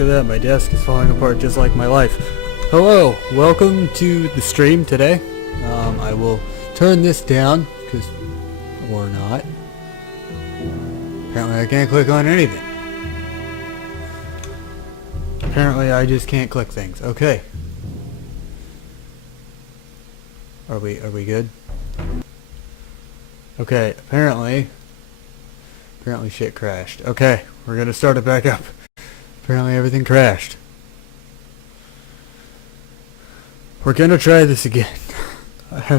look at that, my desk is falling apart just like my life. Hello, welcome to the stream today. I will turn this down, or not. Apparently I can't click on anything. Apparently I just can't click things. Okay. Are we good? Okay, apparently shit crashed. Okay, we're gonna start it back up. Apparently everything crashed. We're gonna try this again.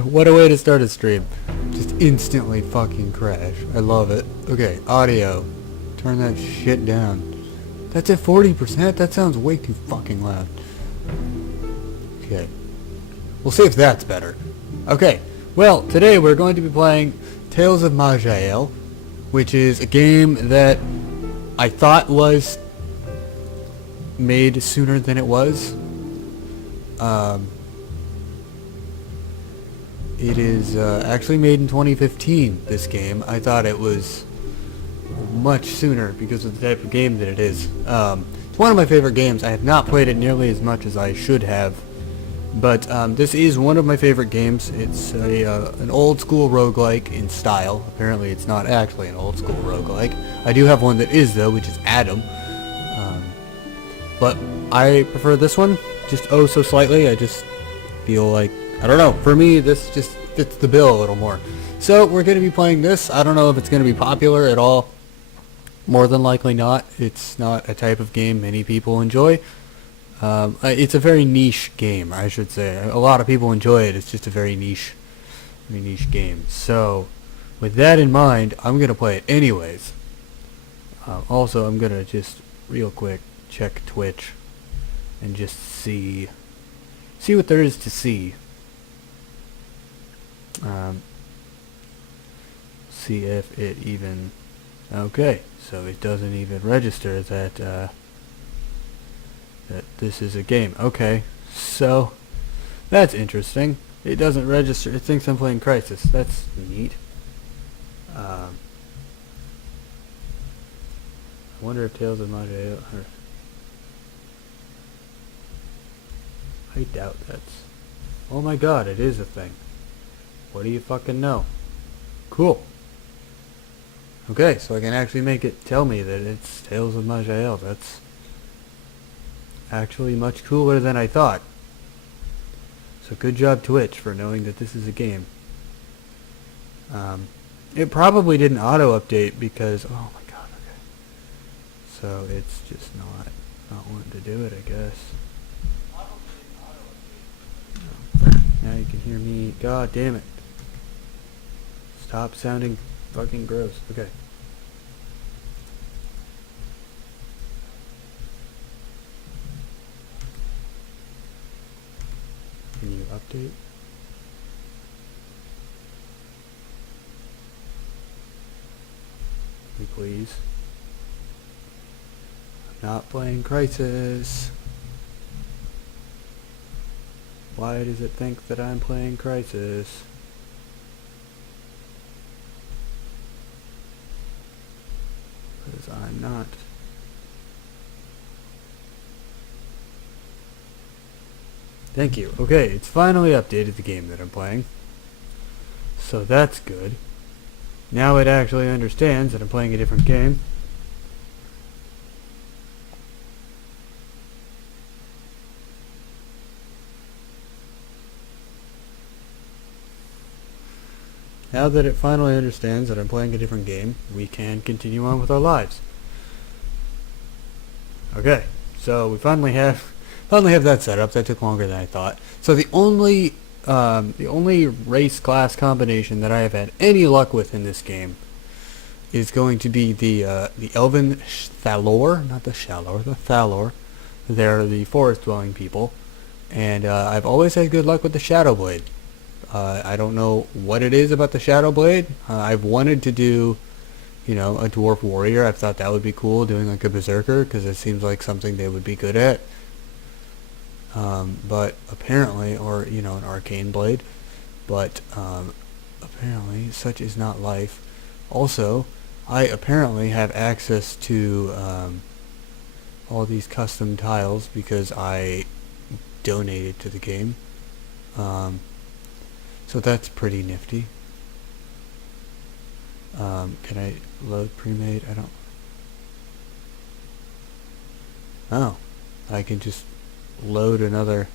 What a way to start a stream. Just instantly fucking crash. I love it. Okay, audio. Turn that shit down. That's at 40%? That sounds way too fucking loud. Okay. We'll see if that's better. Okay. Well, today we're going to be playing Tales of Maj'Eyal, which is a game that I thought was made sooner than it was. It is actually made in 2015, this game. I thought it was much sooner because of the type of game that it is. It's one of my favorite games. I have not played it nearly as much as I should have, but this is one of my favorite games. It's an old school roguelike in style. Apparently it's not actually an old school roguelike. I do have one that is though, which is Adam. But I prefer this one, just oh so slightly. I just feel like, I don't know, for me this just fits the bill a little more. So we're going to be playing this. I don't know if it's going to be popular at all. More than likely not. It's not a type of game many people enjoy. It's a very niche game, I should say. A lot of people enjoy it. It's just a very niche game. So with that in mind, I'm going to play it anyways. Also, I'm going to just real quick check Twitch and just see what there is to see. See if it even... Okay, so it doesn't even register that that this is a game. Okay, so that's interesting. It doesn't register. It thinks I'm playing Crisis. That's neat. I wonder if Tales of Maj'Eyal... I doubt that's... Oh my god, it is a thing. What do you fucking know? Cool. Okay, so I can actually make it tell me that it's Tales of Maj'Eyal. That's actually much cooler than I thought. So good job Twitch for knowing that this is a game. It probably didn't auto-update because... Oh my god, okay. So it's just not wanting to do it, I guess. Now you can hear me. God damn it. Stop sounding fucking gross. Okay. Can you update? Me please. I'm not playing Crisis. Why does it think that I'm playing Crisis? Because I'm not. Thank you. Okay, it's finally updated the game that I'm playing. So that's good. Now it actually understands that I'm playing a different game. Now that it finally understands that I'm playing a different game, we can continue on with our lives. Okay, so we finally have that set up. That took longer than I thought. So the only race class combination that I have had any luck with in this game is going to be the Elven Thalor, not the Shalor, the Thalor. They're the forest dwelling people, and I've always had good luck with the Shadow Blade. I don't know what it is about the Shadow Blade. I've wanted to do, a dwarf warrior. I've thought that would be cool, doing like a berserker, because it seems like something they would be good at. But apparently, or an arcane blade. But apparently, such is not life. Also, I apparently have access to all these custom tiles because I donated to the game. So that's pretty nifty. Can I load pre-made? I don't... Oh. I can just load another...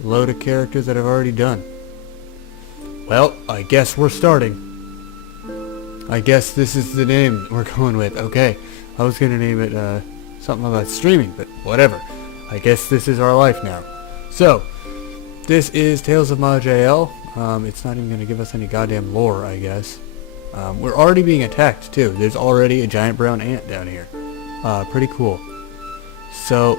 load a character that I've already done. Well, I guess we're starting. I guess this is the name we're going with. Okay. I was gonna name it, something about streaming, but whatever. I guess this is our life now. So, this is Tales of Maj'Eyal. It's not even gonna give us any goddamn lore, I guess. We're already being attacked, too. There's already a giant brown ant down here. Pretty cool. So,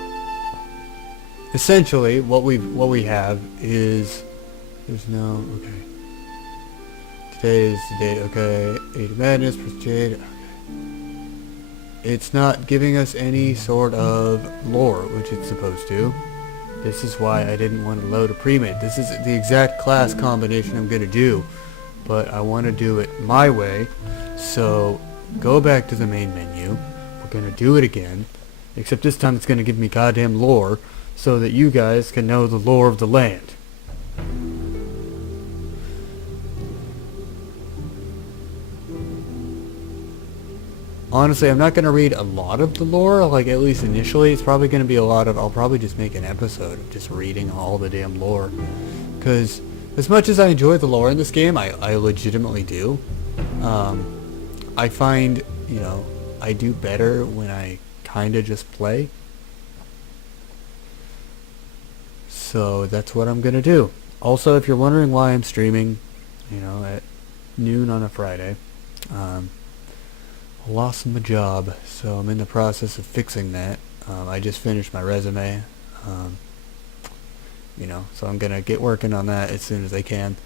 essentially, what we have is... There's no... Okay. Today is the day... Okay. Age of Madness, Prince Jade... Okay. It's not giving us any sort of lore, which it's supposed to. This is why I didn't want to load a pre-made. This is the exact class combination I'm going to do, but I want to do it my way. So, go back to the main menu. We're going to do it again, except this time it's going to give me goddamn lore, so that you guys can know the lore of the land. Honestly, I'm not going to read a lot of the lore, like at least initially. It's probably going to be a lot of... I'll probably just make an episode of just reading all the damn lore. Because as much as I enjoy the lore in this game, I legitimately do. I find, you know, I do better when I kind of just play. So that's what I'm going to do. Also, if you're wondering why I'm streaming, you know, at noon on a Friday, lost my job, so I'm in the process of fixing that. I just finished my resume, you know, so I'm gonna get working on that as soon as I can.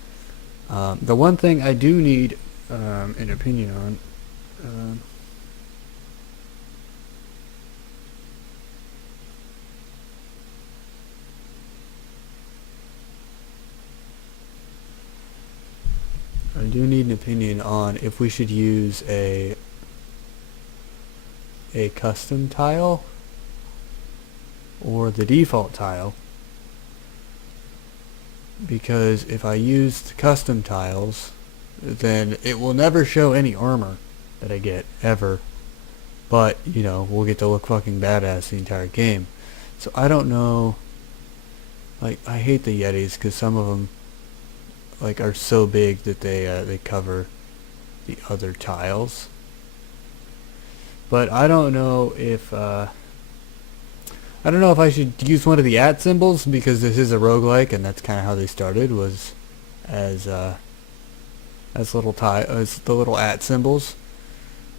The one thing I do need an opinion on, I do need an opinion on if we should use a custom tile or the default tile, because if I use the custom tiles, then it will never show any armor that I get ever, but you know, we'll get to look fucking badass the entire game. So I don't know, like, I hate the Yetis because some of them like are so big that they cover the other tiles. But I don't know if I should use one of the @ symbols, because this is a roguelike and that's kind of how they started, was as little as the little @ symbols.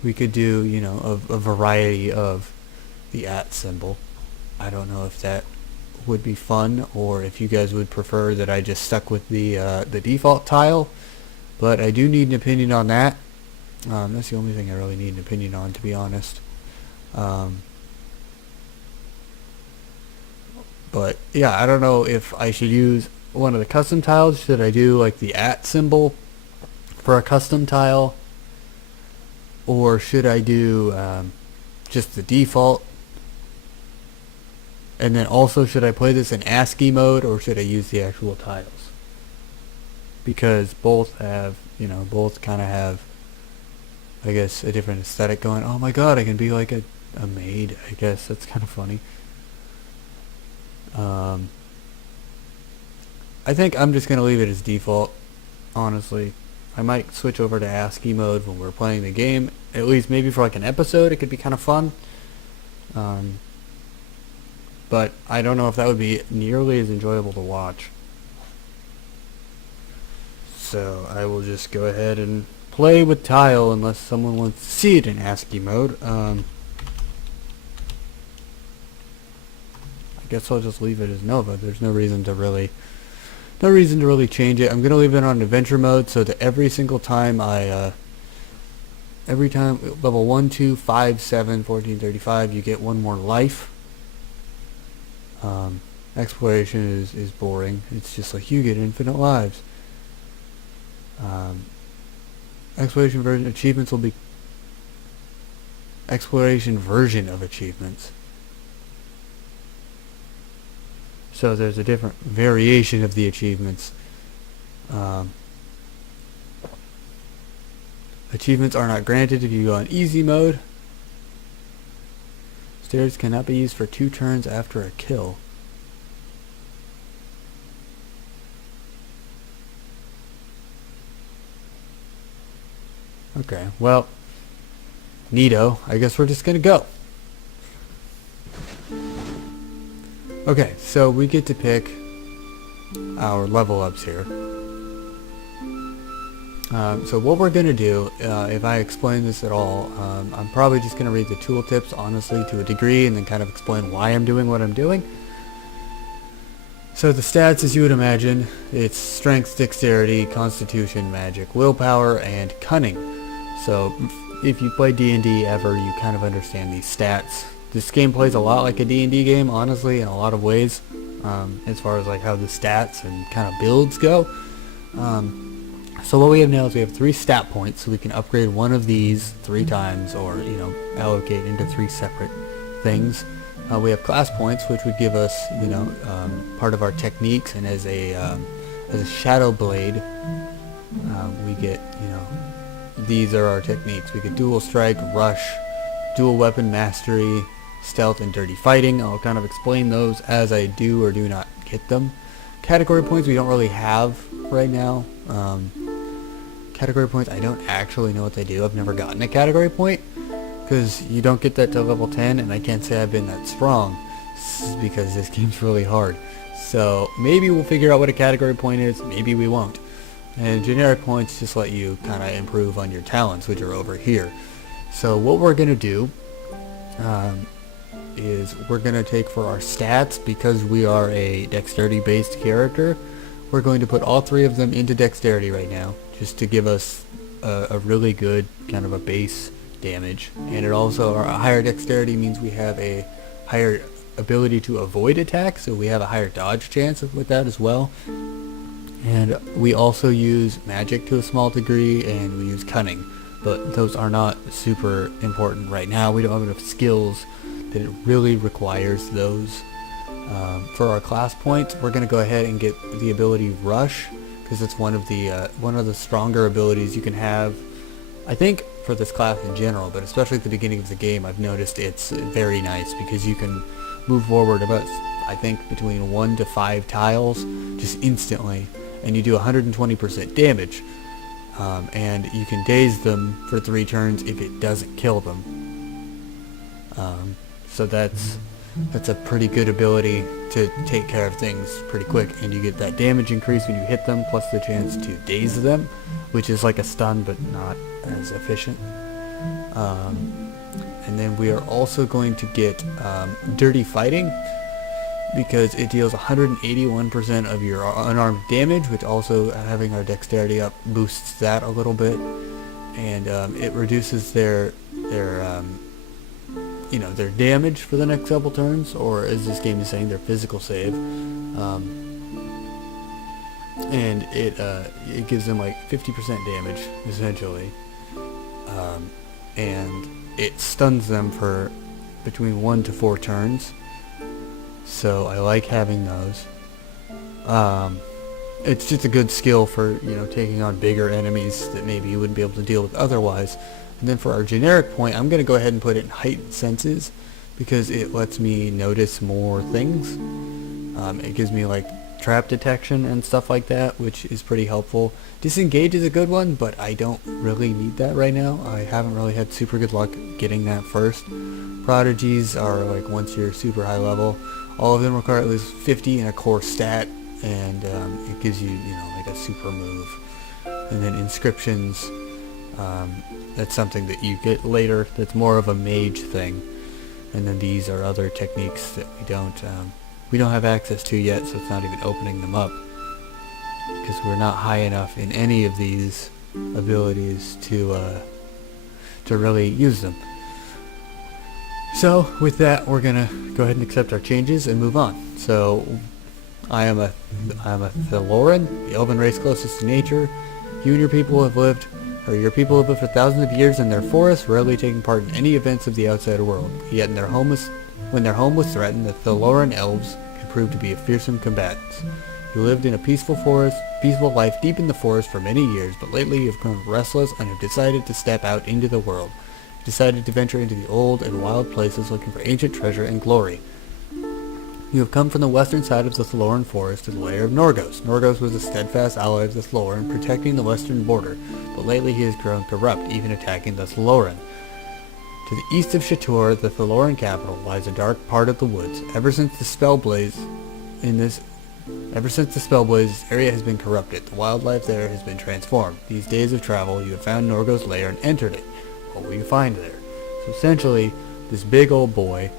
We could do, you know, a variety of the @ symbol. I don't know if that would be fun, or if you guys would prefer that I just stuck with the default tile. But I do need an opinion on that. That's the only thing I really need an opinion on, to be honest. But yeah, I don't know if I should use one of the custom tiles. Should I do like the @ symbol for a custom tile, or should I do just the default? And then also, should I play this in ASCII mode, or should I use the actual tiles? Because both have, you know, both kind of have, I guess, a different aesthetic going. Oh my god, I can be like a maid, I guess. That's kind of funny. I think I'm just going to leave it as default, honestly. I might switch over to ASCII mode when we're playing the game. At least maybe for like an episode, it could be kind of fun. But I don't know if that would be nearly as enjoyable to watch. So I will just go ahead and play with tile unless someone wants to see it in ASCII mode. I guess I'll just leave it as N.O.V.A. There's no reason to really change it. I'm gonna leave it on adventure mode so that every single time level 1, 2, 5, 7, 14, 35, you get one more life. Exploration is boring. It's just like you get infinite lives. Exploration version achievements will be exploration version of achievements. So there's a different variation of the achievements. Achievements are not granted if you go on easy mode. Stairs cannot be used for 2 turns after a kill. Okay, well, neato. I guess we're just gonna go. Okay, so we get to pick our level ups here. So what we're going to do, if I explain this at all, I'm probably just going to read the tooltips, honestly, to a degree, and then kind of explain why I'm doing what I'm doing. So the stats, as you would imagine, it's strength, dexterity, constitution, magic, willpower, and cunning. So if you play D&D ever, you kind of understand these stats. This game plays a lot like a D&D game, honestly, in a lot of ways, as far as like how the stats and kind of builds go. So what we have now is we have 3 stat points, so we can upgrade one of these 3 times, or allocate into 3 separate things. We have class points, which would give us part of our techniques, and as a shadow blade, we get these are our techniques. We get dual strike, rush, dual weapon mastery, stealth, and dirty fighting. I'll kind of explain those as I do or do not get them. Category points we don't really have right now. Category points, I don't actually know what they do. I've never gotten a category point, because you don't get that till level 10, and I can't say I've been that strong, because this game's really hard. So maybe we'll figure out what a category point is, maybe we won't. And generic points just let you kind of improve on your talents, which are over here. So what we're going to do is we're going to take for our stats, because we are a dexterity based character, we're going to put all 3 of them into dexterity right now, just to give us a really good kind of a base damage. And it also, our higher dexterity means we have a higher ability to avoid attacks, so we have a higher dodge chance with that as well. And we also use magic to a small degree, and we use cunning, but those are not super important right now. We don't have enough skills that it really requires those. For our class points, we're going to go ahead and get the ability Rush, because it's one of the stronger abilities you can have, I think, for this class in general, but especially at the beginning of the game. I've noticed it's very nice, because you can move forward about, I think, between 1 to 5 tiles just instantly, and you do 120% damage, and you can daze them for 3 turns if it doesn't kill them. So that's a pretty good ability to take care of things pretty quick, and you get that damage increase when you hit them, plus the chance to daze them, which is like a stun but not as efficient. And then we are also going to get Dirty Fighting, because it deals 181% of your unarmed damage, which also, having our dexterity up, boosts that a little bit, and it reduces their damage for the next couple turns, or as this game is saying, their physical save, and it gives them like 50% damage essentially, and it stuns them for between 1 to 4 turns. So I like having those. It's just a good skill for taking on bigger enemies that maybe you wouldn't be able to deal with otherwise. And then for our generic point, I'm going to go ahead and put it in heightened senses, because it lets me notice more things. It gives me like trap detection and stuff like that, which is pretty helpful. Disengage is a good one, but I don't really need that right now. I haven't really had super good luck getting that first. Prodigies are like once you're super high level. All of them require at least 50 in a core stat, and it gives you like a super move. And then inscriptions, that's something that you get later, that's more of a mage thing. And then these are other techniques that we don't have access to yet, so it's not even opening them up, because we're not high enough in any of these abilities to really use them. So with that, we're gonna go ahead and accept our changes and move on. So I am a Theloran, the elven race closest to nature. You and your people have lived Or your people have lived for thousands of years in their forests, rarely taking part in any events of the outside world. Yet when their home was threatened, the Thaloran elves could prove to be fearsome combatants. You lived in a peaceful life deep in the forest for many years, but lately you have grown restless and have decided to step out into the world. You decided to venture into the old and wild places looking for ancient treasure and glory. You have come from the western side of the Thaloran forest to the lair of Norgos. Norgos was a steadfast ally of the Thaloran, protecting the western border, but lately he has grown corrupt, even attacking the Thaloran. To the east of Shatur, the Thaloran capital, lies a dark part of the woods. Ever since the Spellblaze, this area has been corrupted. The wildlife there has been transformed. These days of travel, you have found Norgos' lair and entered it. What will you find there? So essentially, this big old boy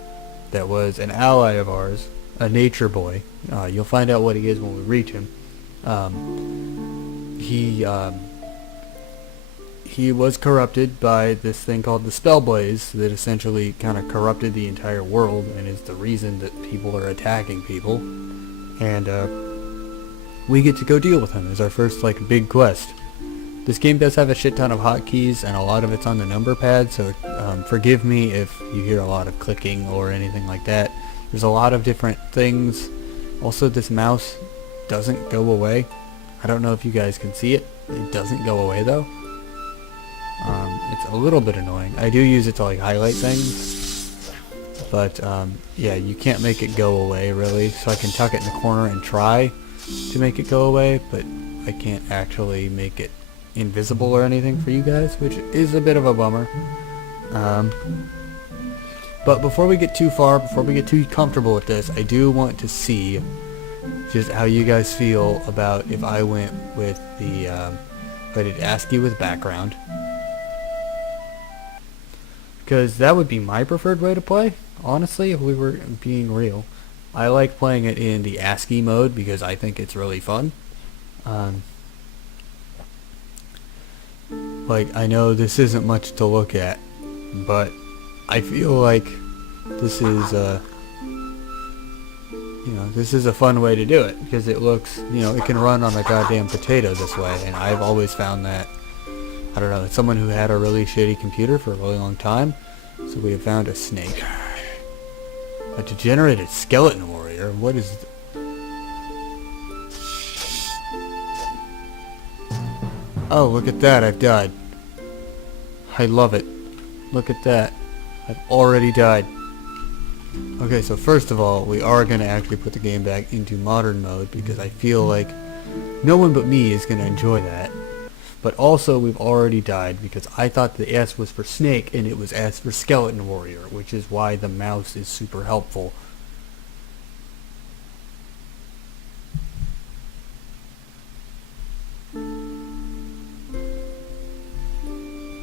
that was an ally of ours, a nature boy, you'll find out what he is when we reach him. He was corrupted by this thing called the Spellblaze that essentially kind of corrupted the entire world and is the reason that people are attacking people. And we get to go deal with him as our first big quest. This game does have a shit ton of hotkeys and a lot of it's on the number pad, so forgive me if you hear a lot of clicking or anything like that. There's a lot of different things. Also, this mouse doesn't go away. I don't know if you guys can see it. It doesn't go away though. It's a little bit annoying. I do use it to highlight things, but yeah, you can't make it go away really. So I can tuck it in the corner and try to make it go away, but I can't actually make it invisible or anything for you guys, which is a bit of a bummer. But before we get too far, before we get too comfortable with this, I do want to see just how you guys feel about if I went with the if I did ASCII with background, because that would be my preferred way to play, honestly, if we were being real. I like playing it in the ASCII mode because I think it's really fun. I know this isn't much to look at, but I feel like this is this is a fun way to do it because it looks, it can run on a goddamn potato this way, and I've always found that, I don't know, it's someone who had a really shitty computer for a really long time, so we have found a snake. A degenerated skeleton warrior? What is... Oh, look at that, I've died. I love it. Look at that. I've already died. Okay, so first of all, we are going to actually put the game back into modern mode because I feel like no one but me is going to enjoy that. But also, we've already died because I thought the S was for snake and it was S for skeleton warrior, which is why the mouse is super helpful.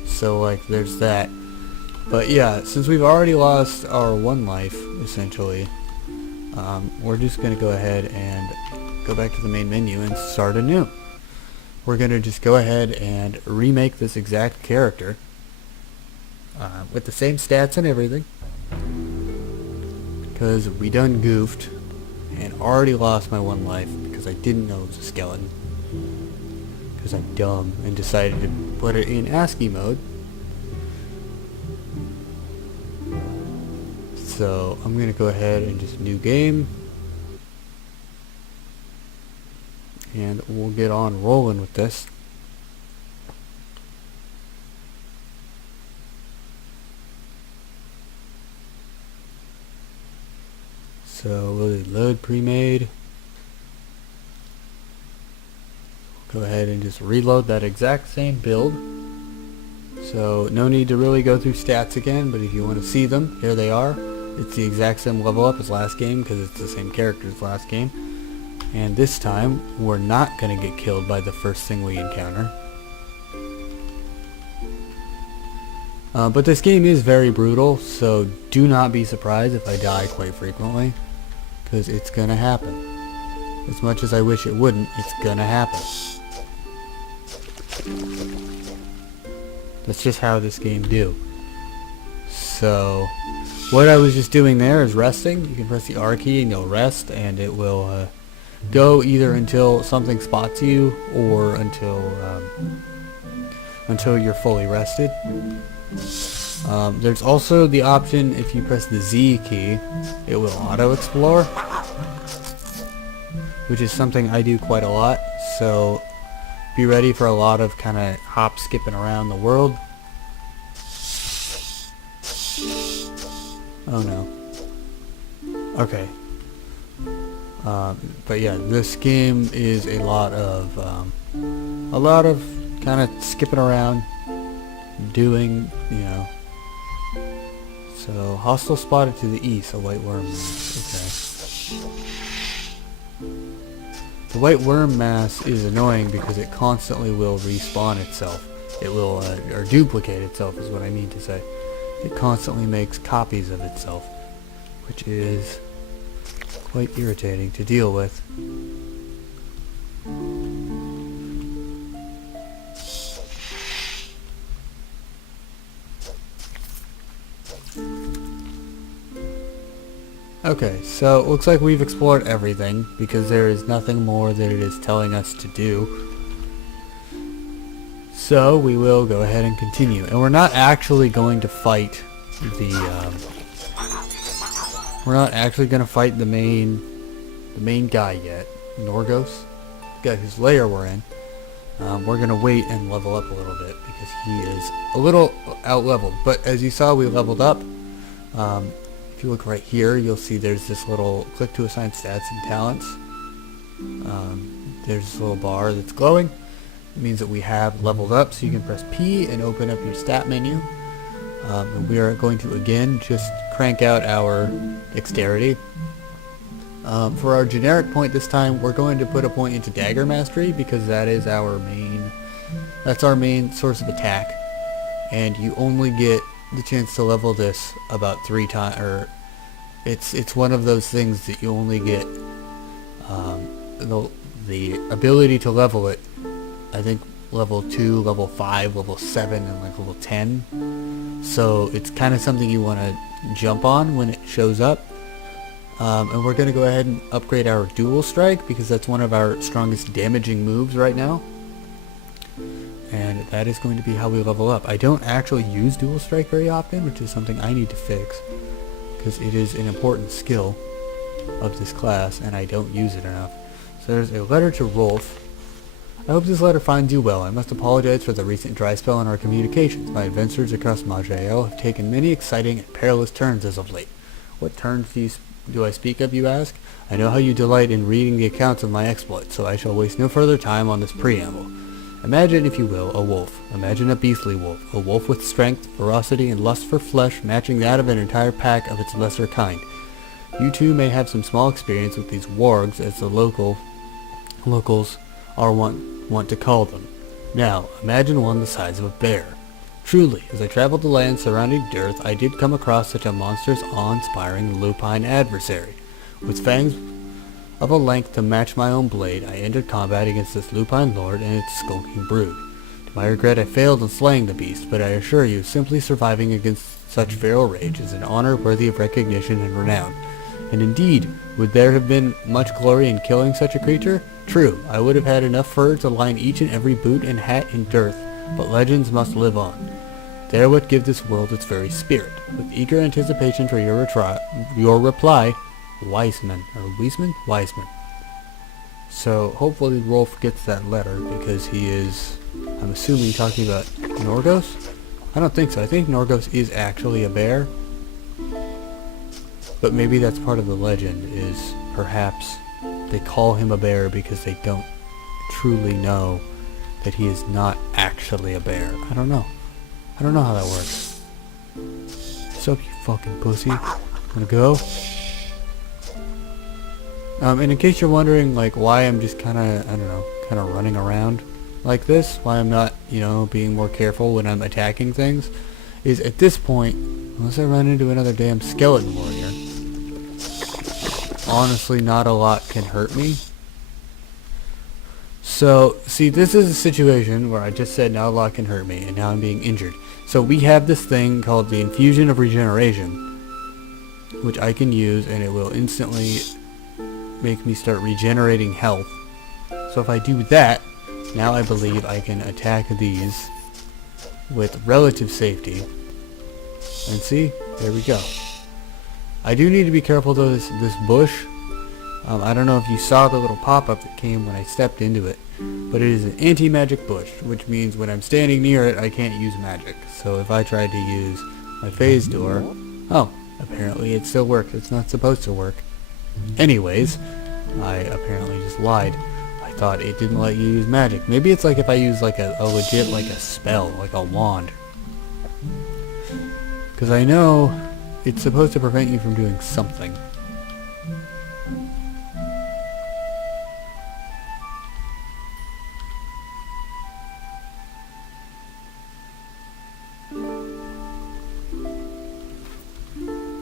So, there's that. But yeah, since we've already lost our one life, essentially, we're just going to go ahead and go back to the main menu and start anew. We're going to just go ahead and remake this exact character with the same stats and everything, because we done goofed and already lost my one life because I didn't know it was a skeleton, because I'm dumb and decided to put it in ASCII mode. So I'm going to go ahead and just new game, and we'll get on rolling with this. So we'll load pre-made. Go ahead and just reload that exact same build. So no need to really go through stats again, but if you want to see them, here they are. It's the exact same level up as last game because it's the same character as last game. And this time, we're not going to get killed by the first thing we encounter. But this game is very brutal, so do not be surprised if I die quite frequently, because it's going to happen. As much as I wish it wouldn't, it's going to happen. That's just how this game do. So, what I was just doing there is resting. You can press the R key and you'll rest, and it will go either until something spots you or until until you're fully rested. There's also the option, if you press the Z key, it will auto-explore, which is something I do quite a lot, so be ready for a lot of kind of hop-skipping around the world. Oh no. Okay. But yeah, this game is a lot of kind of skipping around, doing, you know. So, hostile spotted to the east, a white worm mass. Okay. The white worm mass is annoying because it constantly will respawn itself. It will, or duplicate itself is what I mean to say. It constantly makes copies of itself, which is quite irritating to deal with. Okay, so it looks like we've explored everything because there is nothing more that it is telling us to do. So we will go ahead and continue. And we're not actually going to fight the main guy yet, Norgos, the guy whose lair we're in. We're going to wait and level up a little bit because he is a little out-leveled. But as you saw, we leveled up. If you look right here, you'll see there's this little click to assign stats and talents. There's this little bar that's glowing. It means that we have leveled up, so you can press P and open up your stat menu. And we are going to again just crank out our dexterity. For our generic point this time, we're going to put a point into dagger mastery because that is our main source of attack, and you only get the chance to level this about 3 times, or it's one of those things that you only get the ability to level it, I think level 2, level 5, level 7, and like level 10. So it's kind of something you want to jump on when it shows up. And we're going to go ahead and upgrade our dual strike because that's one of our strongest damaging moves right now. And that is going to be how we level up. I don't actually use dual strike very often, which is something I need to fix because it is an important skill of this class and I don't use it enough. So there's a letter to Rolf. I hope this letter finds you well. I must apologize for the recent dry spell in our communications. My adventures across Maj'Eyal have taken many exciting and perilous turns as of late. What turns do I speak of, you ask? I know how you delight in reading the accounts of my exploits, so I shall waste no further time on this preamble. Imagine, if you will, a wolf. Imagine a beastly wolf. A wolf with strength, ferocity, and lust for flesh matching that of an entire pack of its lesser kind. You too may have some small experience with these wargs, as the locals are want to call them. Now, imagine one the size of a bear. Truly, as I traveled the land surrounding Dearth, I did come across such a monstrous, awe-inspiring lupine adversary. With fangs of a length to match my own blade, I entered combat against this lupine lord and its skulking brood. To my regret, I failed in slaying the beast, but I assure you, simply surviving against such feral rage is an honor worthy of recognition and renown. And indeed, would there have been much glory in killing such a creature? True, I would have had enough fur to line each and every boot and hat in Dearth, but legends must live on. They are what give this world its very spirit. With eager anticipation for your reply, Wiseman. So hopefully Rolf gets that letter because he is, I'm assuming, talking about Norgos? I don't think so. I think Norgos is actually a bear. But maybe that's part of the legend, is perhaps they call him a bear because they don't truly know that he is not actually a bear. I don't know. I don't know how that works. What's up, you fucking pussy? Wanna go? And in case you're wondering, like, why I'm just kinda, I don't know, kinda running around like this, why I'm not, you know, being more careful when I'm attacking things, is at this point, unless I run into another damn skeleton warrior, honestly, not a lot can hurt me. So, see, this is a situation where I just said not a lot can hurt me, and now I'm being injured. So we have this thing called the Infusion of Regeneration, which I can use, and it will instantly make me start regenerating health. So if I do that, now I believe I can attack these with relative safety. And see, there we go. I do need to be careful though, this bush. I don't know if you saw the little pop-up that came when I stepped into it, but it is an anti-magic bush, which means when I'm standing near it, I can't use magic. So if I tried to use my phase door, oh, apparently it still works. It's not supposed to work. Anyways, I apparently just lied. I thought it didn't let you use magic. Maybe it's like if I use like a legit, like a spell, like a wand. Because I know it's supposed to prevent you from doing something.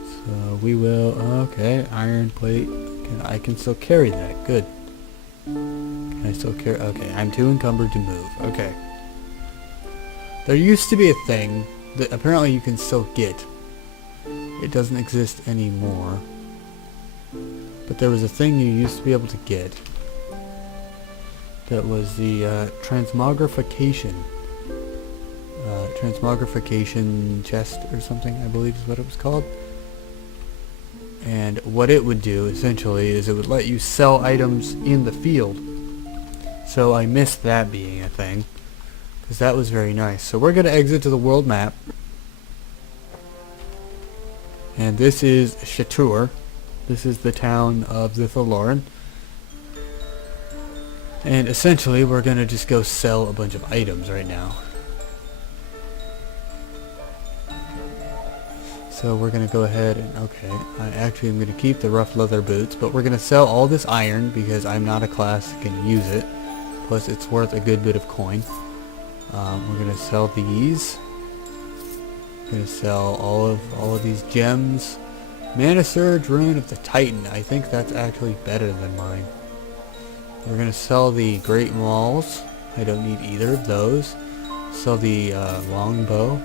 So we will, okay, iron plate. I can still carry that, good. Can I still carry, okay, I'm too encumbered to move, okay. There used to be a thing that apparently you can still get. It doesn't exist anymore. But there was a thing you used to be able to get that was the transmogrification. Transmogrification chest or something, I believe is what it was called. And what it would do essentially is it would let you sell items in the field. So I missed that being a thing, because that was very nice. So we're going to exit to the world map. And this is Shatur. This is the town of Zithaloran. And essentially we're going to just go sell a bunch of items right now. So we're going to go ahead and, okay, I actually am going to keep the rough leather boots, but we're going to sell all this iron because I'm not a class that can use it. Plus it's worth a good bit of coin. We're going to sell these. We're going to sell all of these gems. Mana Surge, Rune of the Titan. I think that's actually better than mine. We're going to sell the Great Mauls. I don't need either of those. Sell the longbow.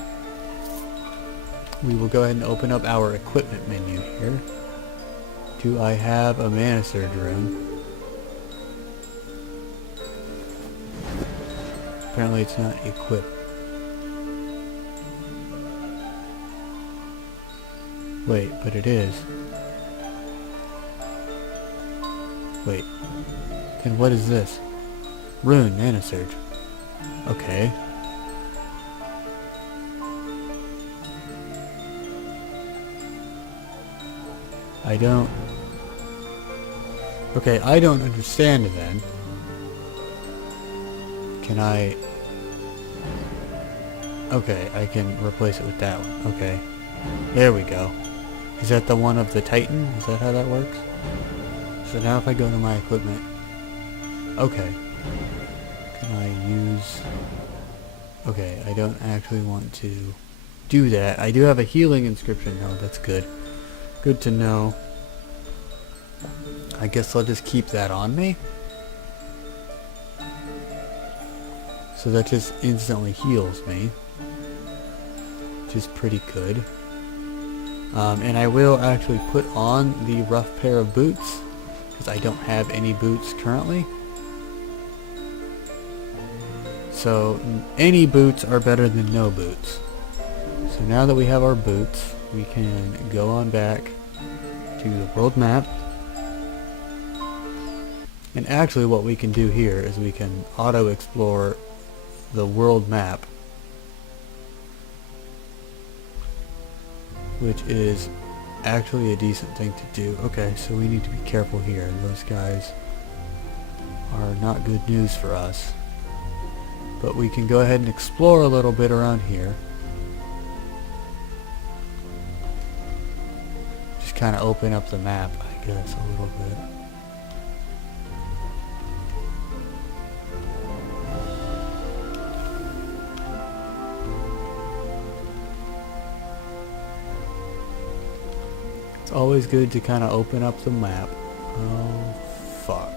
We will go ahead and open up our equipment menu here. Do I have a Mana Surge Rune? Apparently it's not equipped. Wait, but it is. Wait. Then what is this? Rune, Mana Surge. Okay. I don't... Okay, I don't understand then. Can I... Okay, I can replace it with that one. Okay. There we go. Is that the one of the Titan? Is that how that works? So now if I go to my equipment... Okay. Can I use... Okay, I don't actually want to do that. I do have a healing inscription. No, that's good. Good to know. I guess I'll just keep that on me. So that just instantly heals me, which is pretty good. And I will actually put on the rough pair of boots, because I don't have any boots currently. So any boots are better than no boots. So now that we have our boots, we can go on back to the world map. And actually what we can do here is we can auto-explore the world map, which is actually a decent thing to do. Okay, so we need to be careful here. Those guys are not good news for us. But we can go ahead and explore a little bit around here. Just kind of open up the map, I guess, a little bit. It's always good to kind of open up the map. Oh, fuck.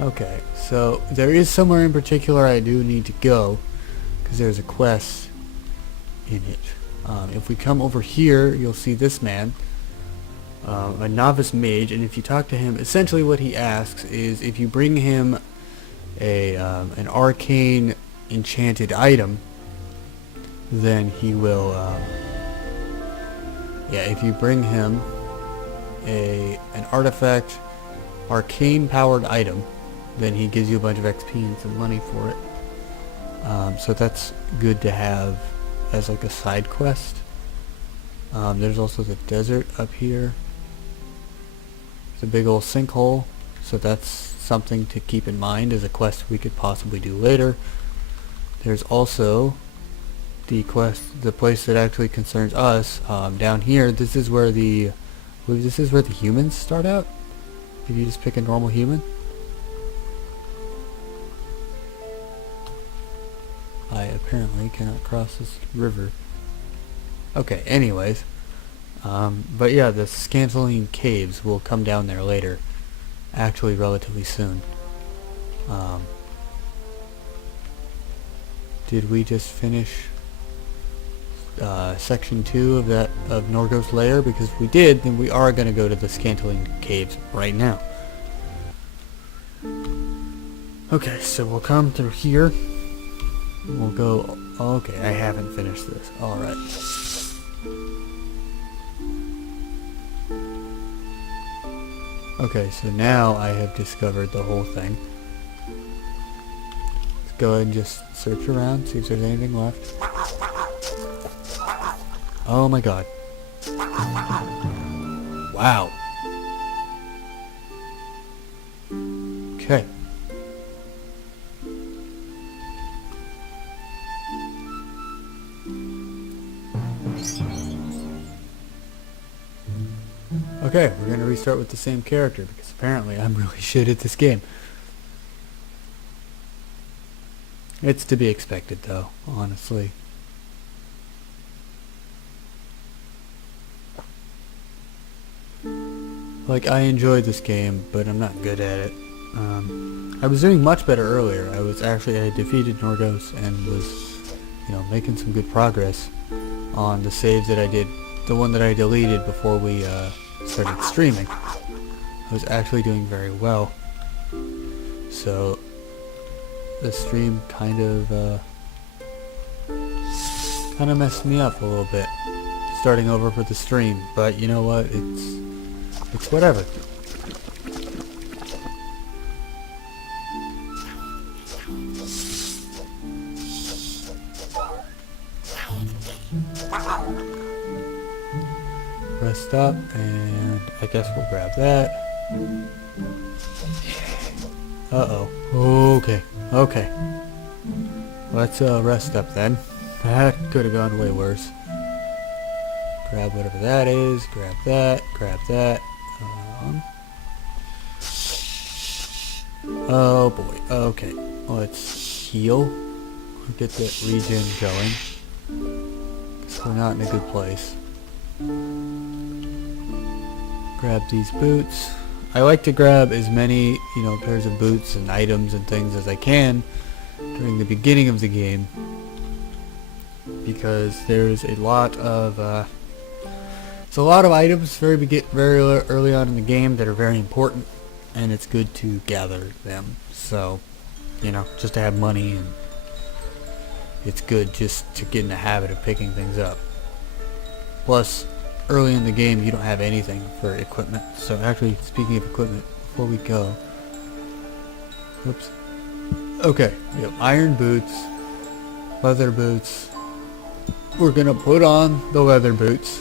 Okay, so there is somewhere in particular I do need to go, because there's a quest in it. If we come over here, you'll see this man, a novice mage, and if you talk to him, essentially what he asks is if you bring him an arcane enchanted item, then he will, yeah, if you bring him an artifact, arcane powered item, then he gives you a bunch of XP and some money for it. So that's good to have as like a side quest. There's also the desert up here. It's a big old sinkhole, so that's something to keep in mind as a quest we could possibly do later. There's also the place that actually concerns us, down here. This is where the humans start out. If you just pick a normal human. I apparently cannot cross this river. Okay, anyways. But yeah, the Scantaline Caves will come down there later. Actually, relatively soon. Did we just finish section 2 of Norgo's lair? Because if we did, then we are going to go to the Scantaline Caves right now. Okay, so we'll come through here. We'll go... Okay, I haven't finished this. Alright. Okay, so now I have discovered the whole thing. Let's go ahead and just search around, see if there's anything left. Oh my god. Wow. Okay. Okay, we're going to restart with the same character because apparently I'm really shit at this game. It's to be expected though, honestly. Like, I enjoyed this game, but I'm not good at it. I was doing much better earlier. I defeated Norgos and was, making some good progress on the saves that I did. The one that I deleted before we started streaming. I was actually doing very well. So the stream kind of messed me up a little bit, starting over for the stream. But you know what? It's whatever. Rest up, and I guess we'll grab that. Uh-oh. Okay. Let's rest up then. That could have gone way worse. Grab whatever that is, grab that. Oh boy, okay. Let's heal. Get that regen going. Because we're not in a good place. Grab these boots. I like to grab as many, pairs of boots and items and things as I can during the beginning of the game, because there's a lot of items very early on in the game that are very important, and it's good to gather them. So, just to have money, and it's good just to get in the habit of picking things up. Plus, early in the game you don't have anything for equipment. So actually, speaking of equipment, before we go, oops. Okay, we have iron boots, leather boots. We're gonna put on the leather boots.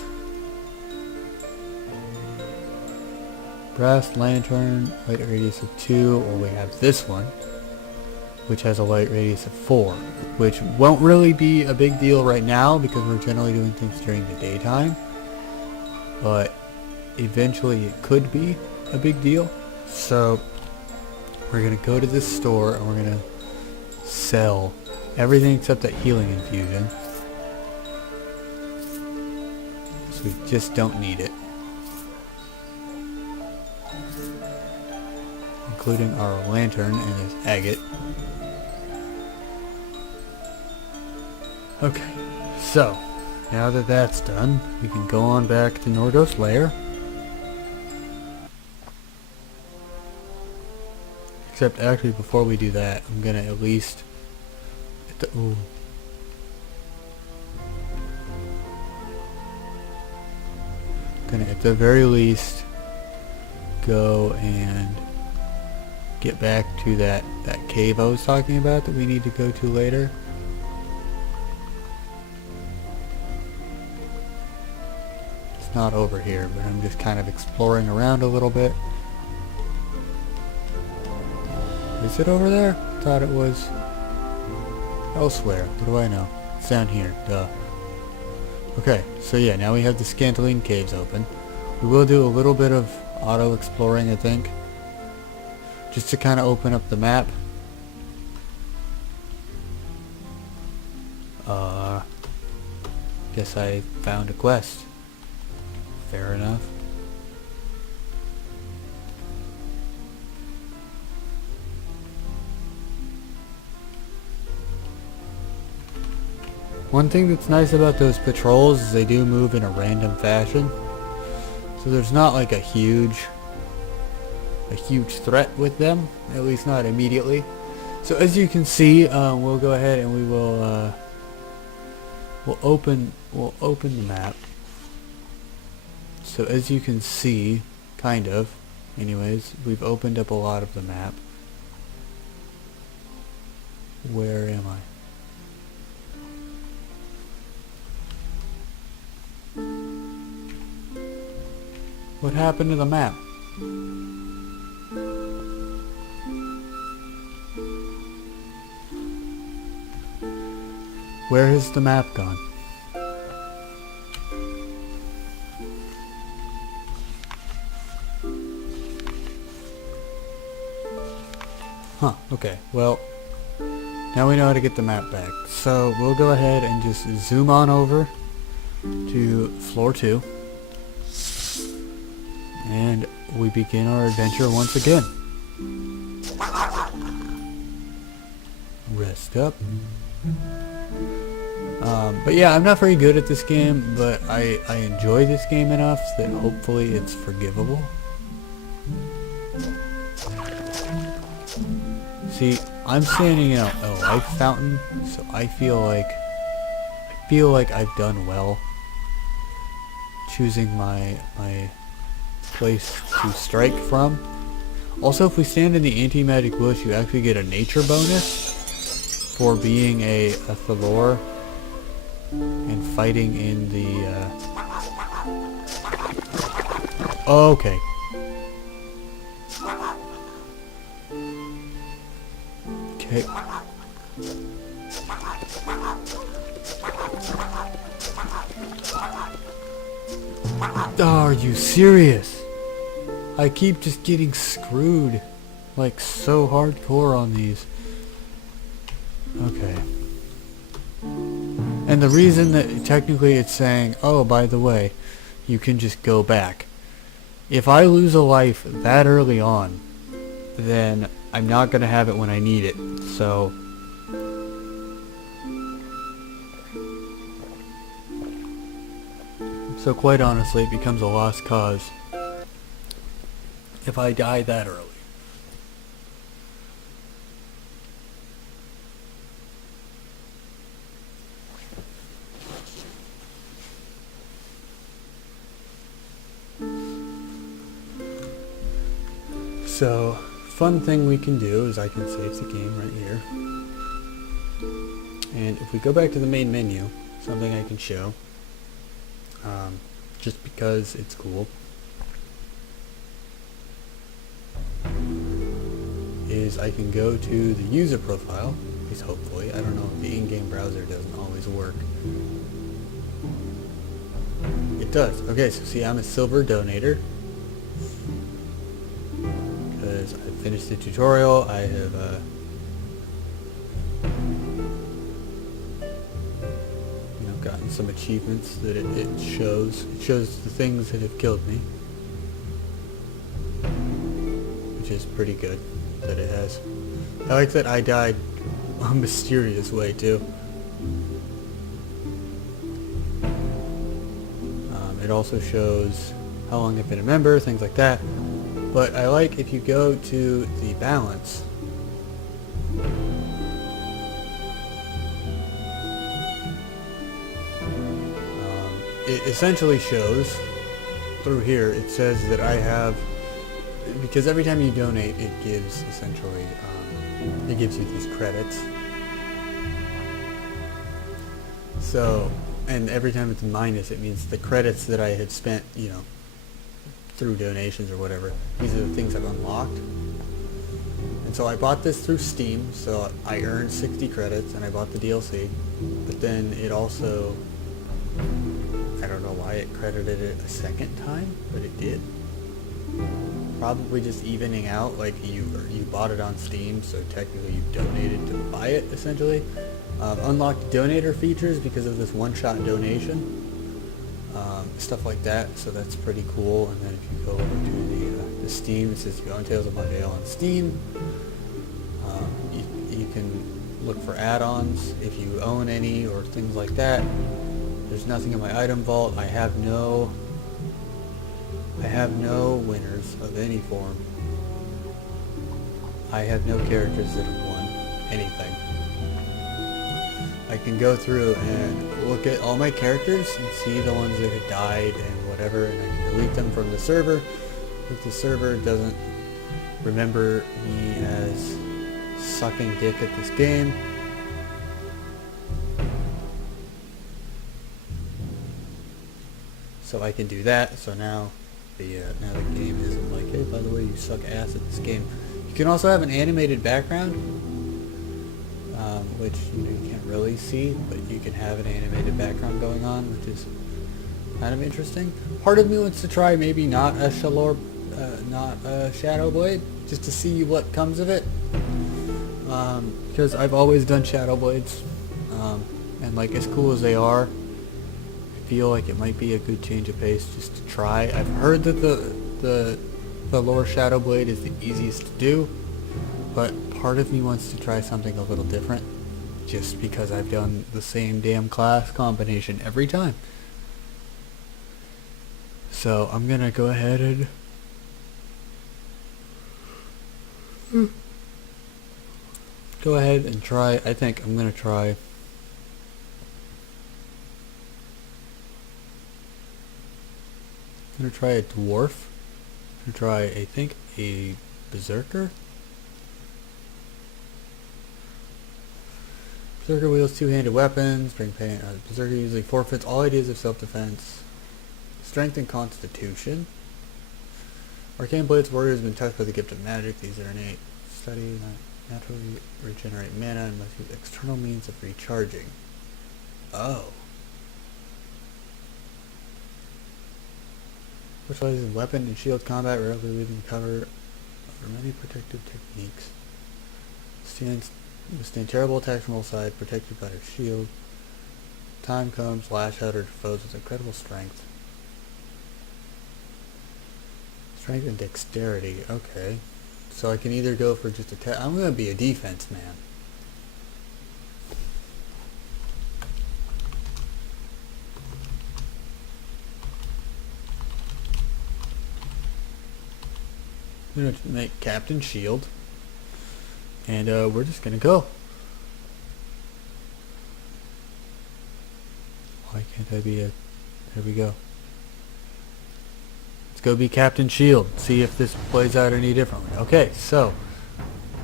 Brass lantern, light radius of 2, or we have this one, which has a light radius of 4, which won't really be a big deal right now because we're generally doing things during the daytime. But eventually it could be a big deal. So we're going to go to this store and we're going to sell everything except that healing infusion. So we just don't need it. Including our lantern and his agate. Okay, so now that that's done, we can go on back to Norgo's lair. Except actually, before we do that, I'm gonna at Ooh. Gonna at the very least go and get back to that cave I was talking about that we need to go to later. It's not over here, but I'm just kind of exploring around a little bit. Is it over there? Thought it was elsewhere. What do I know? It's down here. Duh. Okay, so yeah, now we have the Scantaline Caves open. We will do a little bit of auto exploring, I think, just to kind of open up the map. Guess I found a quest. Fair enough. One thing that's nice about those patrols is they do move in a random fashion. So there's not like a huge threat with them, at least not immediately. So as you can see, we'll go ahead and we will we'll open the map. So as you can see, kind of, anyways, we've opened up a lot of the map. Where am I? What happened to the map? Where has the map gone? Huh, okay, well, now we know how to get the map back. So we'll go ahead and just zoom on over to floor 2. And we begin our adventure once again. Rest up. But yeah, I'm not very good at this game, but I enjoy this game enough that hopefully it's forgivable. See, I'm standing in a life fountain, so I feel like I've done well choosing my place to strike from. Also, if we stand in the anti-magic bush, you actually get a nature bonus for being a Thalor and fighting in the okay. Okay. Oh, are you serious? I keep just getting screwed, like so hardcore on these. Okay. And the reason that technically it's saying, oh, by the way, you can just go back. If I lose a life that early on, then I'm not going to have it when I need it. So quite honestly, it becomes a lost cause if I die that early. So, fun thing we can do is I can save the game right here. And if we go back to the main menu, something I can show, just because it's cool, is I can go to the user profile, at least hopefully. I don't know, the in-game browser doesn't always work. It does. Okay, so see, I'm a silver donator. Because I finished the tutorial, I have gotten some achievements that it shows. It shows the things that have killed me, which is pretty good that it has. I like that I died a mysterious way too. It also shows how long I've been a member, things like that. But I like if you go to the balance, it essentially shows through here, it says that I have, because every time you donate, it gives essentially, it gives you these credits. So, and every time it's minus, it means the credits that I had spent, you know, through donations or whatever, these are the things I've unlocked. And so I bought this through Steam, so I earned 60 credits, and I bought the DLC. But then it also, I don't know why it credited it a second time, but it did. Probably just evening out, like you bought it on Steam, so technically you donated to buy it, essentially. Unlocked donator features because of this one-shot donation. Stuff like that, so that's pretty cool. And then if you go over to the Steam, it says you own Tales of Maj'Eyal on Steam. You can look for add-ons if you own any or things like that. There's nothing in my item vault. I have no winners of any form. I have no characters that have won anything. I can go through and look at all my characters and see the ones that have died and whatever, and I can delete them from the server if the server doesn't remember me as sucking dick at this game. So I can do that. So now the game isn't like, hey, by the way, you suck ass at this game. You can also have an animated background, which you can't really see, but you can have an animated background going on, which is kind of interesting. Part of me wants to try maybe not a Shadow Blade, just to see what comes of it, because I've always done Shadow Blades, and like as cool as they are, I feel like it might be a good change of pace just to try. I've heard that the lore Shadow Blade is the easiest to do, but part of me wants to try something a little different, just because I've done the same damn class combination every time. So I'm gonna go ahead and try. I think I'm gonna try a dwarf. I'm gonna try, I think, a berserker. Berserker wields two-handed weapons, bring pain. Berserker usually forfeits all ideas of self-defense. Strength and constitution. Arcane Blades warrior has been touched by the gift of magic. These are innate. Study, naturally regenerate mana and must use external means of recharging. Oh. Specializes in weapon and shield combat, rarely leaving cover over many protective techniques. Withstand terrible attacks from all sides, protected by her shield. Time comes, lash out her foes with incredible strength. Strength and dexterity, okay. So I can either go for just attack. I'm gonna be a defense man. I'm gonna make Captain Shield. And we're just gonna go. Why can't I be a... There we go. Let's go be Captain Shield. See if this plays out any differently. Okay, so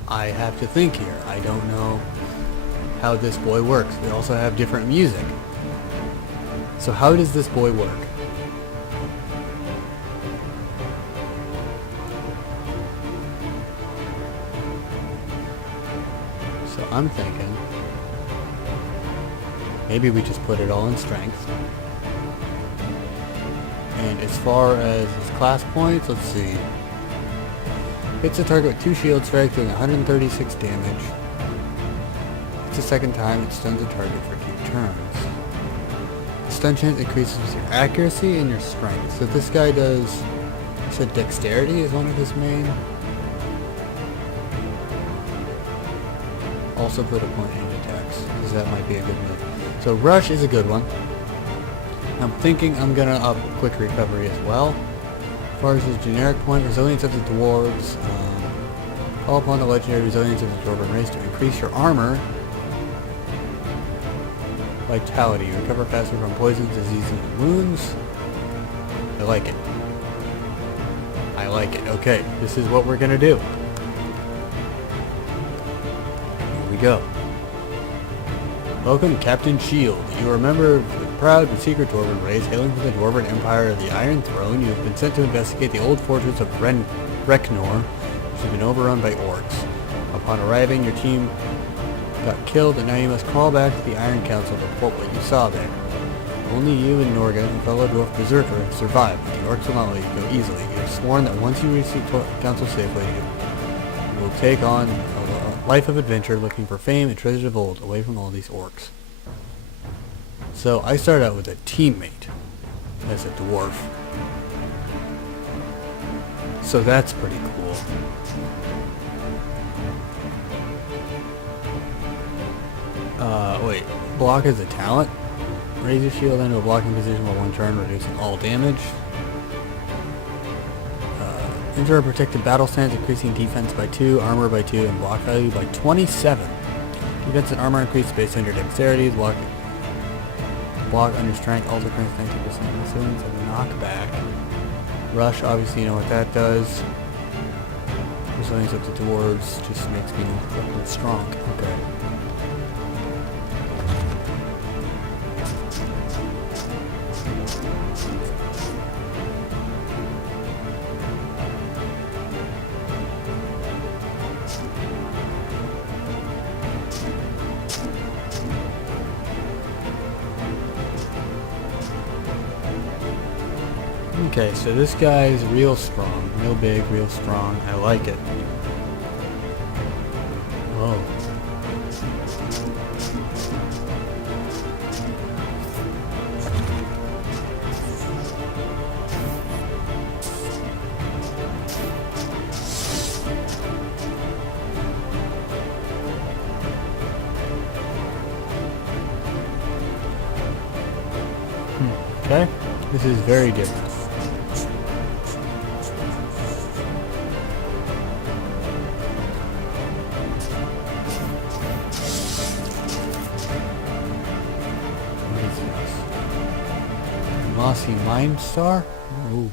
I have to think here. I don't know how this boy works. We also have different music. So how does this boy work? So I'm thinking maybe we just put it all in strength. And as far as his class points, let's see. Hits a target with 2 shield strikes doing 136 damage. It's the second time it stuns a target for 2 turns. The stun chance increases with your accuracy and your strength. So this guy does, I said dexterity is one of his main. Also put a point in attacks, because that might be a good move. So rush is a good one. I'm thinking I'm gonna up quick recovery as well. As far as his generic point, resilience of the dwarves. Call upon the legendary resilience of the dwarven race to increase your armor vitality. You recover faster from poisons, diseases, and wounds. I like it. I like it. Okay, this is what we're gonna do. Here we go. Welcome, Captain Shield. You are a member of the proud but secret Dwarven race, hailing from the Dwarven Empire of the Iron Throne. You have been sent to investigate the old fortress of Reknor, which has been overrun by orcs. Upon arriving, your team got killed, and now you must crawl back to the Iron Council to report what you saw there. Only you and Norga, and fellow dwarf berserker, have survived, but the orcs will not let you go easily. You have sworn that once you reach the council safely, you will take on a life of adventure, looking for fame and treasures of old, away from all these orcs. So I started out with a teammate as a dwarf. So that's pretty cool. Wait. Block is a talent? Raise your shield into a blocking position for one turn, reducing all damage. Enter a protected battle stance, increasing defense by 2, armor by 2, and block value by 27. Defense and armor increase based on your dexterity. Block on your strength also grants 90% resilience and knockback. Rush, obviously you know what that does. Resilience up to dwarves just makes me strong. Okay. Okay, so this guy is real strong, real big, real strong. I like it. Whoa. Okay, this is very different. Mossy Mind Star? Ooh.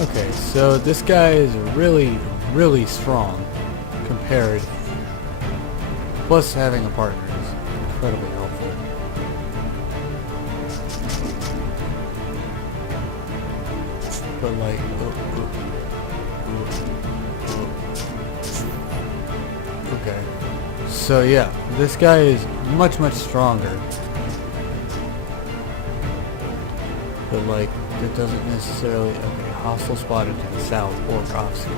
Okay, so this guy is really, really strong compared. Plus having a partner is incredibly helpful. But like, okay. So yeah, this guy is much, much stronger. But like, that doesn't necessarily, okay, hostile spotted to the south or off screen.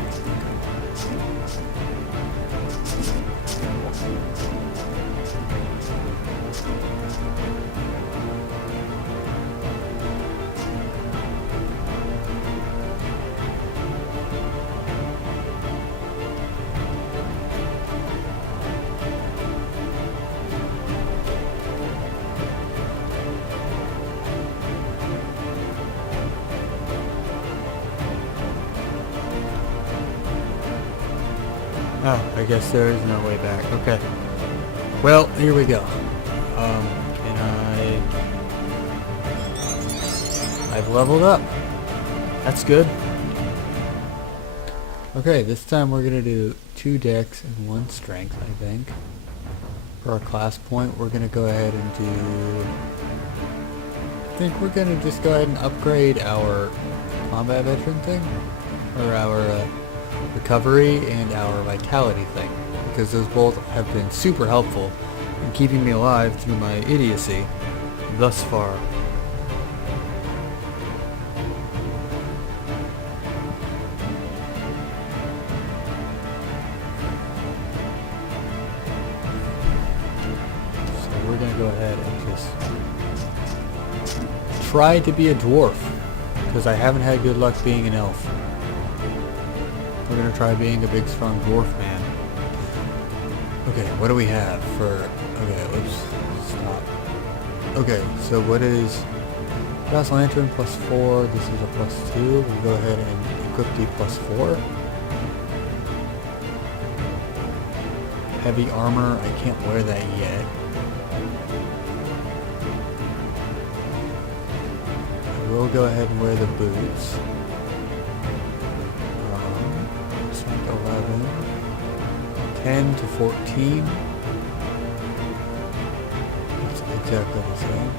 Oh, I guess there is no way back. Okay. Well, here we go. Can I've leveled up. That's good. Okay, this time we're gonna do 2 dex and 1 strength, I think. For our class point, we're gonna go ahead and do... I think we're gonna just go ahead and upgrade our combat veteran thing. Or our, recovery and our vitality thing, because those both have been super helpful in keeping me alive through my idiocy thus far. go ahead and just try to be a dwarf, because I haven't had good luck being an elf. We're gonna try being a big strong dwarf man. Okay, what do we have for... Okay, let's stop. Okay, so what is... Brass Lantern +4, this is a +2. We'll go ahead and equip the +4. Heavy armor, I can't wear that yet. I will go ahead and wear the boots. Strength 11. 10 to 14. It's exactly the same.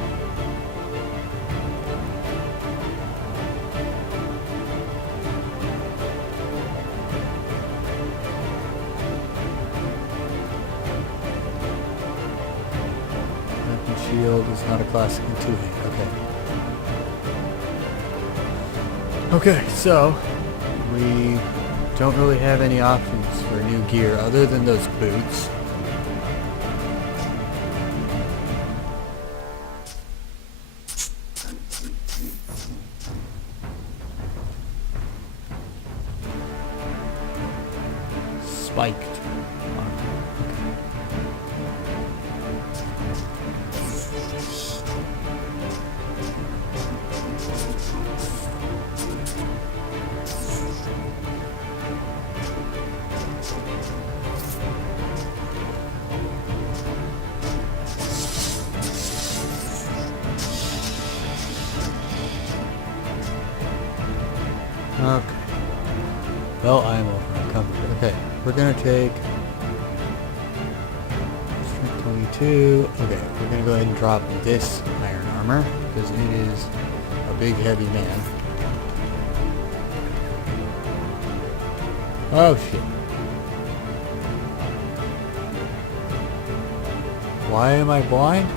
Shield is not a classic in two-hand. Okay. Okay, so we don't really have any options for new gear other than those boots. Spiked. Okay. Well, I am overcoming. Okay, we're gonna take strength 22. Okay, we're gonna go ahead and drop this iron armor because it is a big, heavy man. Oh shit! Why am I blind?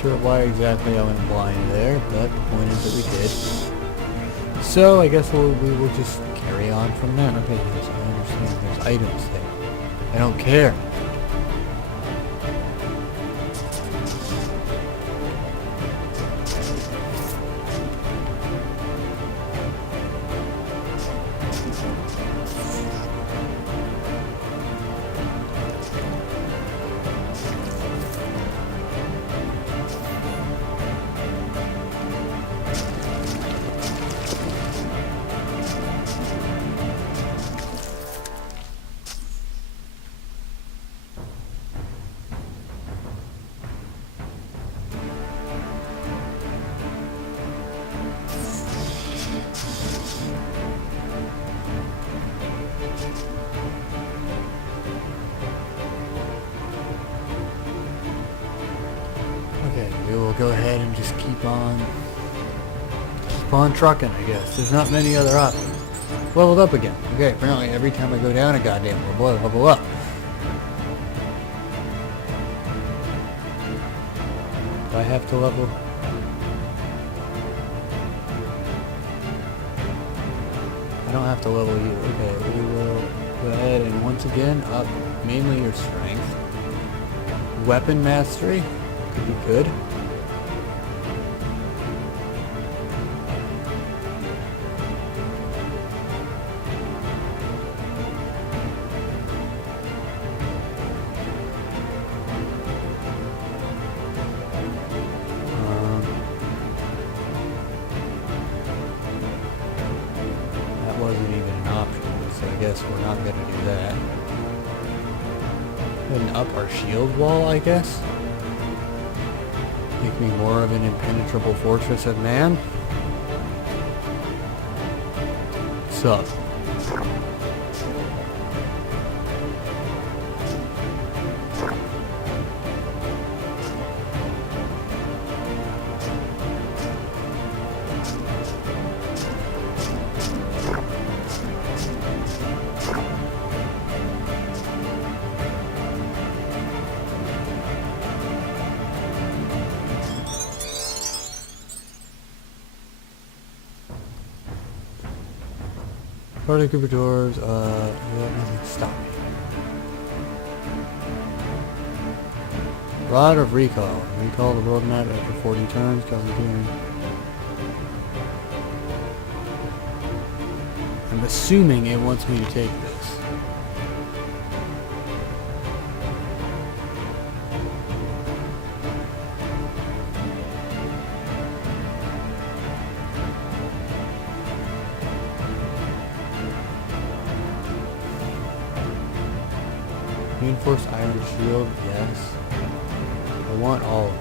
Sure why exactly I went blind there, but the point is that we did. So I guess we will just carry on from that. Okay, yes, I understand. There's items there. I don't care. Okay, we will go ahead and just keep on trucking, I guess. There's not many other options. Leveled up again. Okay, apparently every time I go down a goddamn level up. Do I have to level? I don't have to level you. Okay, we will go ahead and once again up mainly your strength. Weapon mastery could be good. Wasn't even an option, so I guess we're not going to do that. And up our shield wall, I guess. Make me more of an impenetrable fortress of man. Sup? Part of the group of doors, nothing stop me. Rod of Recall. Recall the world map after 40 turns, causing doing. I'm assuming it wants me to take this. Reinforced iron shield, yes. I want all of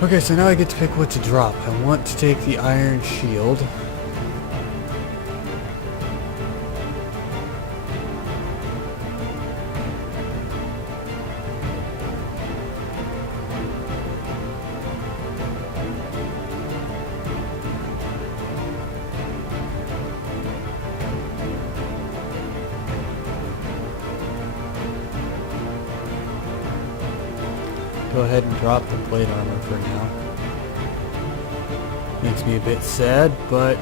it. Okay, so now I get to pick what to drop. I want to take the iron shield. Go ahead and drop the plate armor for now. Makes me a bit sad, but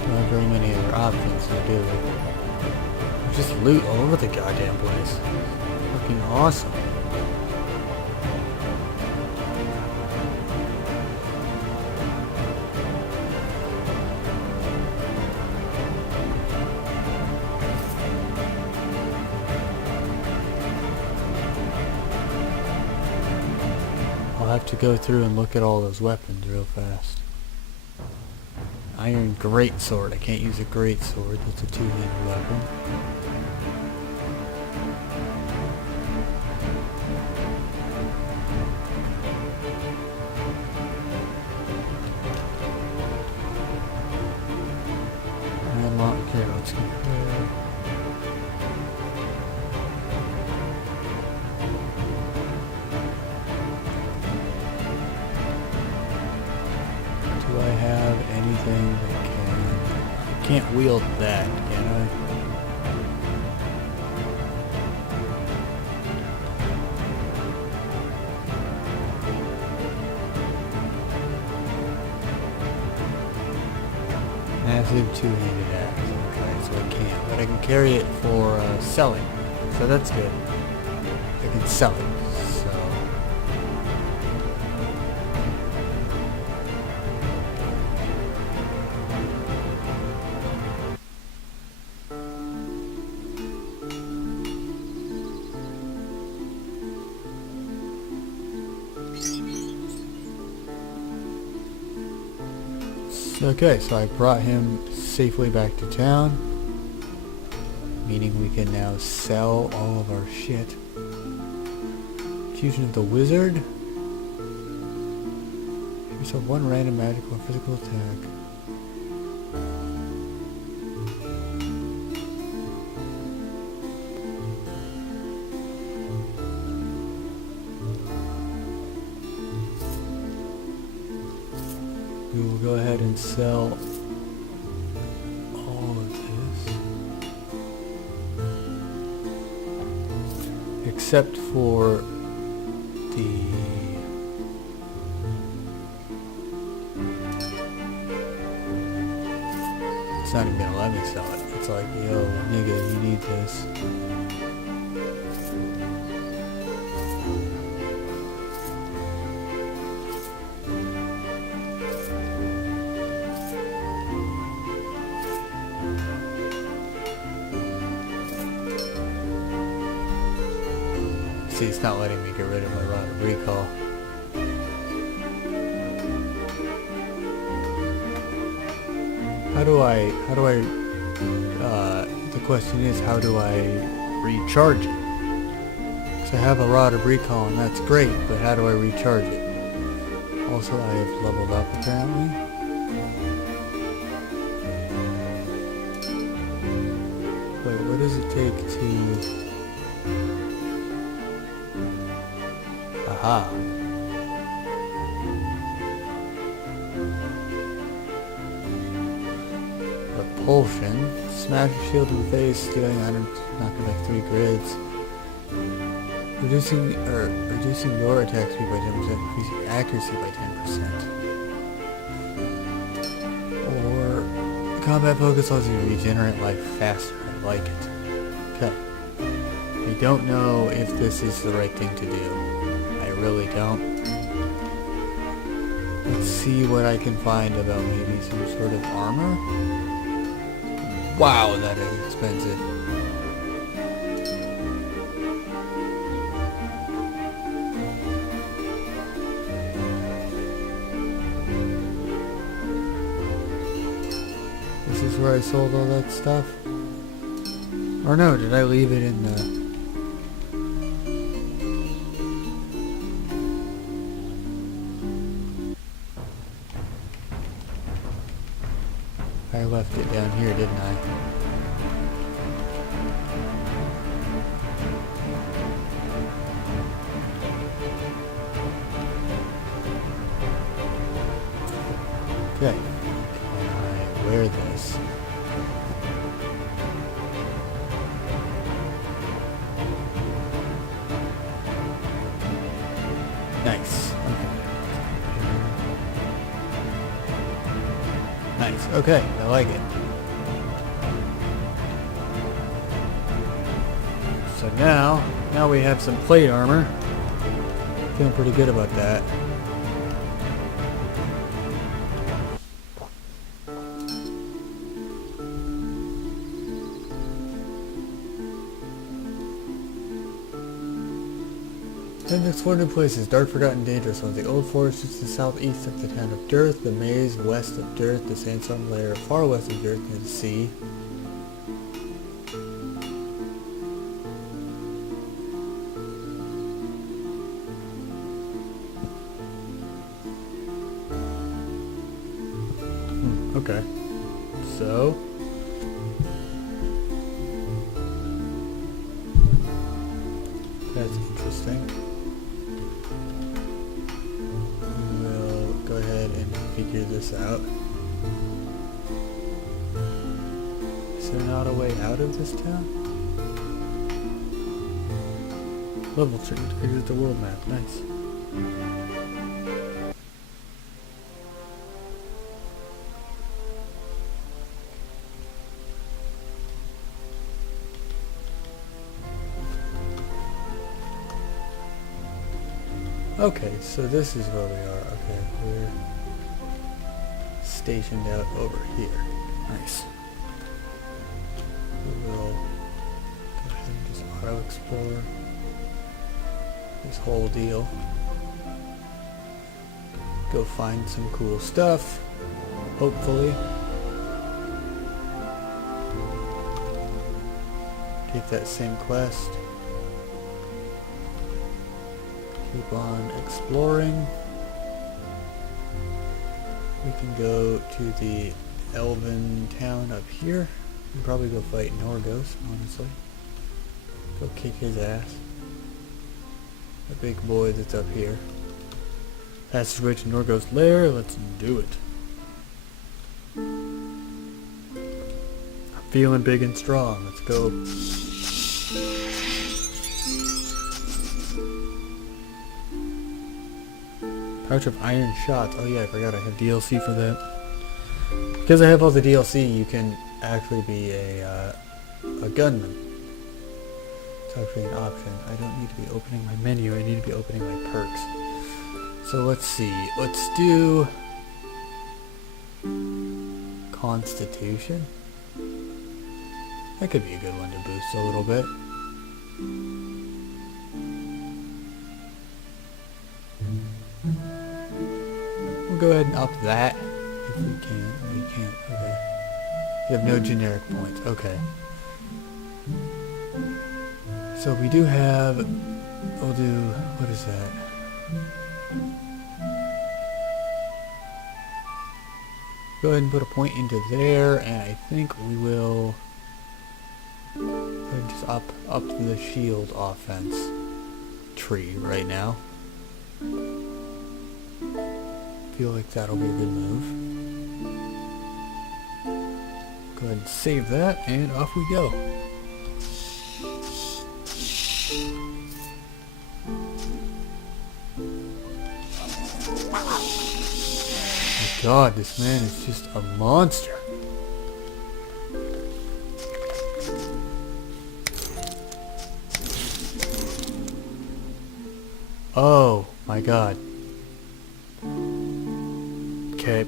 don't have very many other options to do. Just loot all over the goddamn place. Fucking awesome. I'll have to go through and look at all those weapons real fast. Iron greatsword. I can't use a greatsword. That's a two-handed weapon. Okay, let's compare. Do I have anything that can... I can't wield that, can I? Massive two-handed axe. Okay, so I can't. But I can carry it for selling. So that's good. I can sell it. So... Okay, so I brought him safely back to town, meaning we can now sell all of our shit. Fusion of the Wizard. Give yourself one random magical or physical attack. We will go ahead and sell all of this, except for the it's not even gonna let me sell it. It's like, yo, nigga, you need this. See, it's not letting me get rid of my rod of recall. The question is, how do I recharge it? Because I have a rod of recall and that's great, but how do I recharge it? Also, I have leveled up apparently. Wait, what does it take to... Aha. Repulsion. Smash your shield in the face, stealing items, knocking back 3 grids. Reducing your attack speed by 10%, increasing accuracy by 10%. Or combat focus allows you to regenerate life faster. I like it. Okay. I don't know if this is the right thing to do. I really don't. Let's see what I can find about maybe some sort of armor. Wow, that is expensive. This is where I sold all that stuff? Or no, did I leave it in the... I left it down here, didn't I? Okay. Can I wear this? Nice. Okay. Nice. Okay, I like it. So now we have some plate armor. Feeling pretty good about that. And explored new places, dark, forgotten, dangerous ones. The old forest to the southeast of the town of Dirth, the maze west of Dirth, the sandstorm lair far west of Dirth near the sea. Okay. So... that's interesting. We'll go ahead and figure this out. Is there not a way out of this town? Level change. Exit the world map. Nice. Okay, so this is where we are. Okay, we're stationed out over here. Nice. We will go ahead and just auto-explore this whole deal. Go find some cool stuff, hopefully. Take that same quest. Keep on exploring. We can go to the elven town up here and probably go fight N.O.V.A, honestly. Go kick his ass. The big boy that's up here. Passageway to N.O.V.A's lair, let's do it. I'm feeling big and strong, let's go. Pouch of iron shots. Oh yeah, I forgot I have DLC for that. Because I have all the DLC, you can actually be a gunman. It's actually an option. I don't need to be opening my menu, I need to be opening my perks. So let's see. Let's do... Constitution? That could be a good one to boost a little bit. We'll go ahead and up that if we can. We can't. Okay. You have no generic points. Okay. So we do have... We'll do... What is that? Go ahead and put a point into there, and I think we will... just up the shield offense tree right now. Feel like that'll be a good move. Go ahead and save that, and off we go. My God, this man is just a monster. Oh my God. Okay.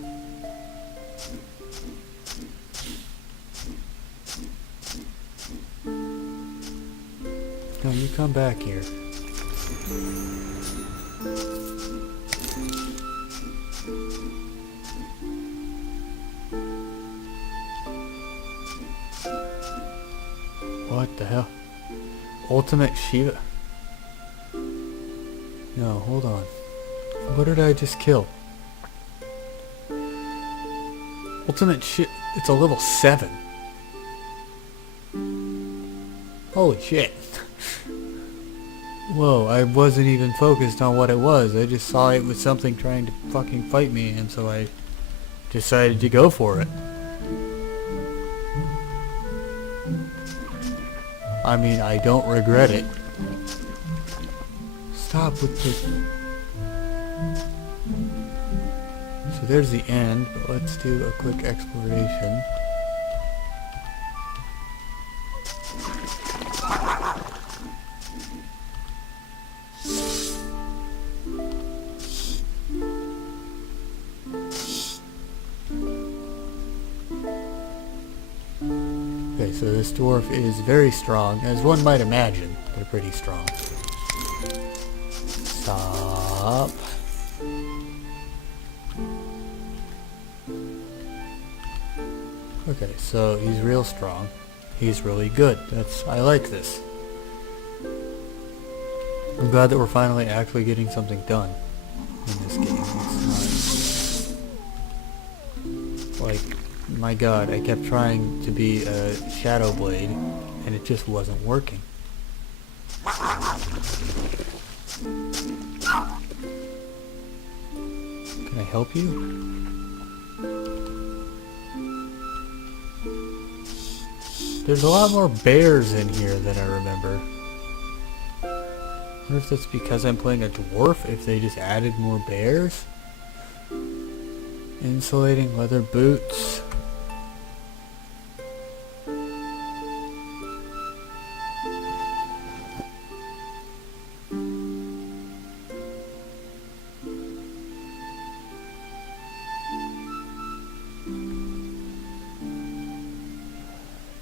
No, you come back here. What the hell? Ultimate Shiva? No, hold on. What did I just kill? Ultimate shit. It's a level 7. Holy shit. Whoa, I wasn't even focused on what it was. I just saw it was something trying to fucking fight me, and so I decided to go for it. I mean, I don't regret it. Stop with the... So there's the end, but let's do a quick exploration. Okay, so this dwarf is very strong. As one might imagine, they're pretty strong. Stop. Okay, so he's real strong. He's really good. I like this. I'm glad that we're finally actually getting something done in this game. It's not like, my God, I kept trying to be a Shadow Blade and it just wasn't working. Can I help you? There's a lot more bears in here than I remember. I wonder if that's because I'm playing a dwarf, if they just added more bears? Insulating leather boots.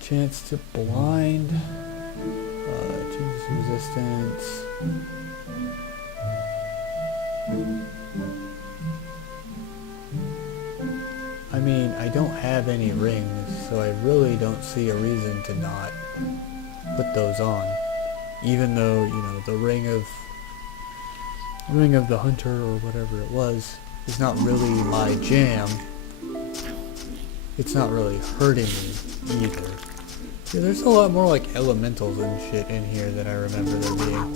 Chance to blind, changes resistance. I mean, I don't have any rings, so I really don't see a reason to not put those on. Even though, you know, the ring of the hunter or whatever it was is not really my jam. It's not really hurting me either. Yeah, there's a lot more like elementals and shit in here than I remember there being.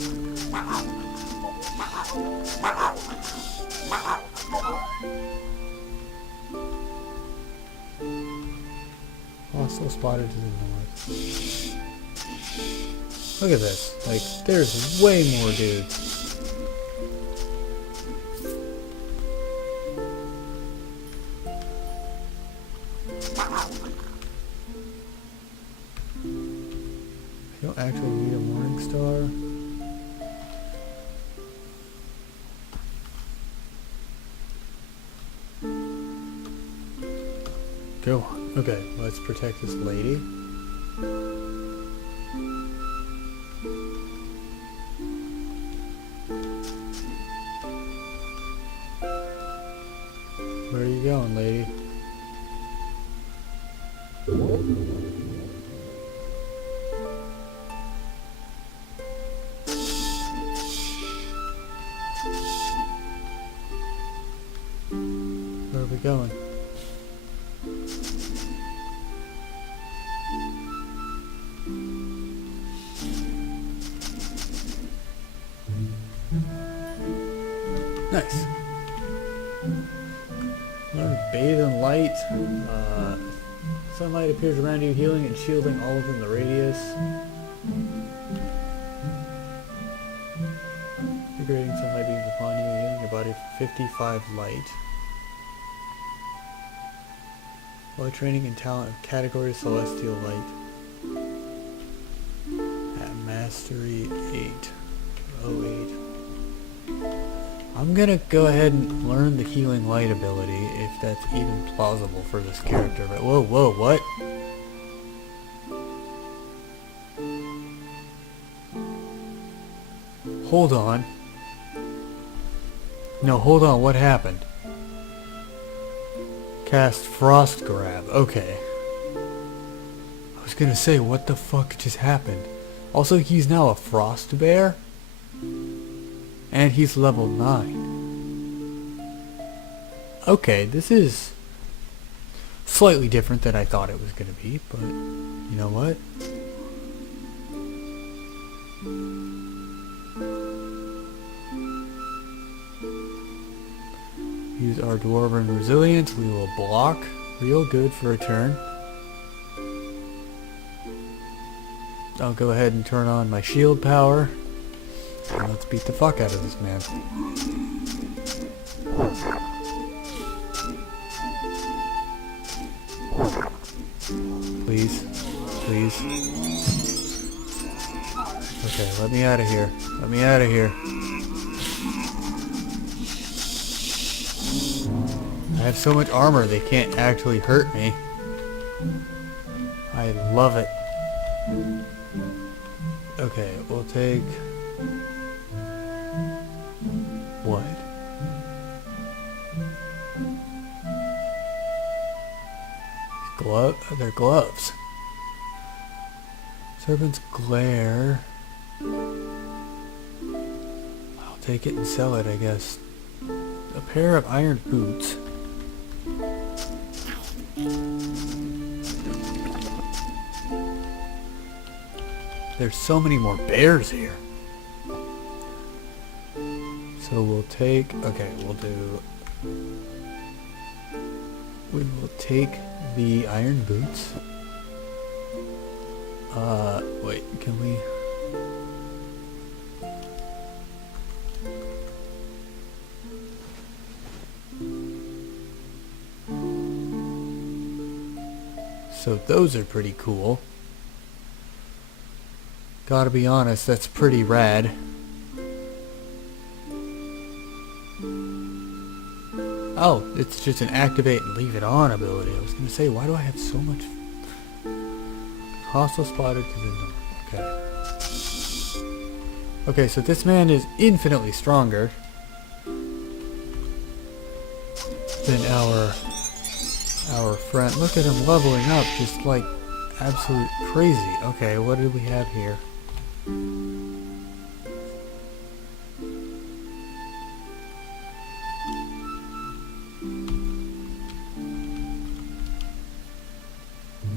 Hostile spotted to the north. Look at this. Like, there's way more dudes. I don't actually need a morning star. Go on. Okay, let's protect this lady. Where are you going, lady? Where are we going? Nice. Learn to bathe in light. Sunlight appears around you, healing and shielding all within the radius. Degrading sunlight beams upon you, healing a body of 55 light. Low training and talent of category celestial light. At mastery 8. 08. I'm gonna go ahead and learn the healing light ability if that's even plausible for this character. But whoa, what? Hold on. No, hold on, what happened? Cast Frost Grab. Okay. I was gonna say, what the fuck just happened? Also, he's now a Frost Bear? And he's level 9. Okay, this is slightly different than I thought it was gonna be, but you know what? Use our Dwarven Resilience. We will block real good for a turn. I'll go ahead and turn on my shield power. And let's beat the fuck out of this man. Please. Please. Okay, let me out of here. Let me out of here. I have so much armor they can't actually hurt me. I love it. Okay, we'll take... What? They're gloves. Serpent's Glare. I'll take it and sell it, I guess. A pair of iron boots. There's so many more bears here. So we'll take... Okay, we will take the iron boots. Wait, can we... So those are pretty cool. Gotta be honest, that's pretty rad. Oh, it's just an activate and leave it on ability. I was gonna say, why do I have so much... Hostile spotted to the north. Okay. Okay, so this man is infinitely stronger than our friend. Look at him leveling up just like absolute crazy. Okay, what do we have here?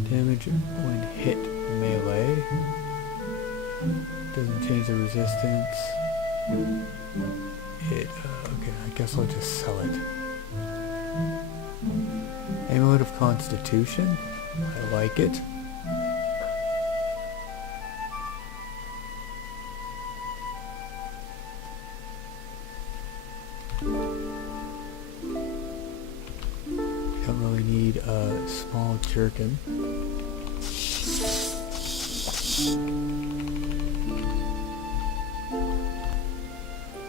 Damage when hit melee. Doesn't change the resistance. Okay, I guess I'll just sell it. Amulet of Constitution. I like it. Don't really need a small jerkin.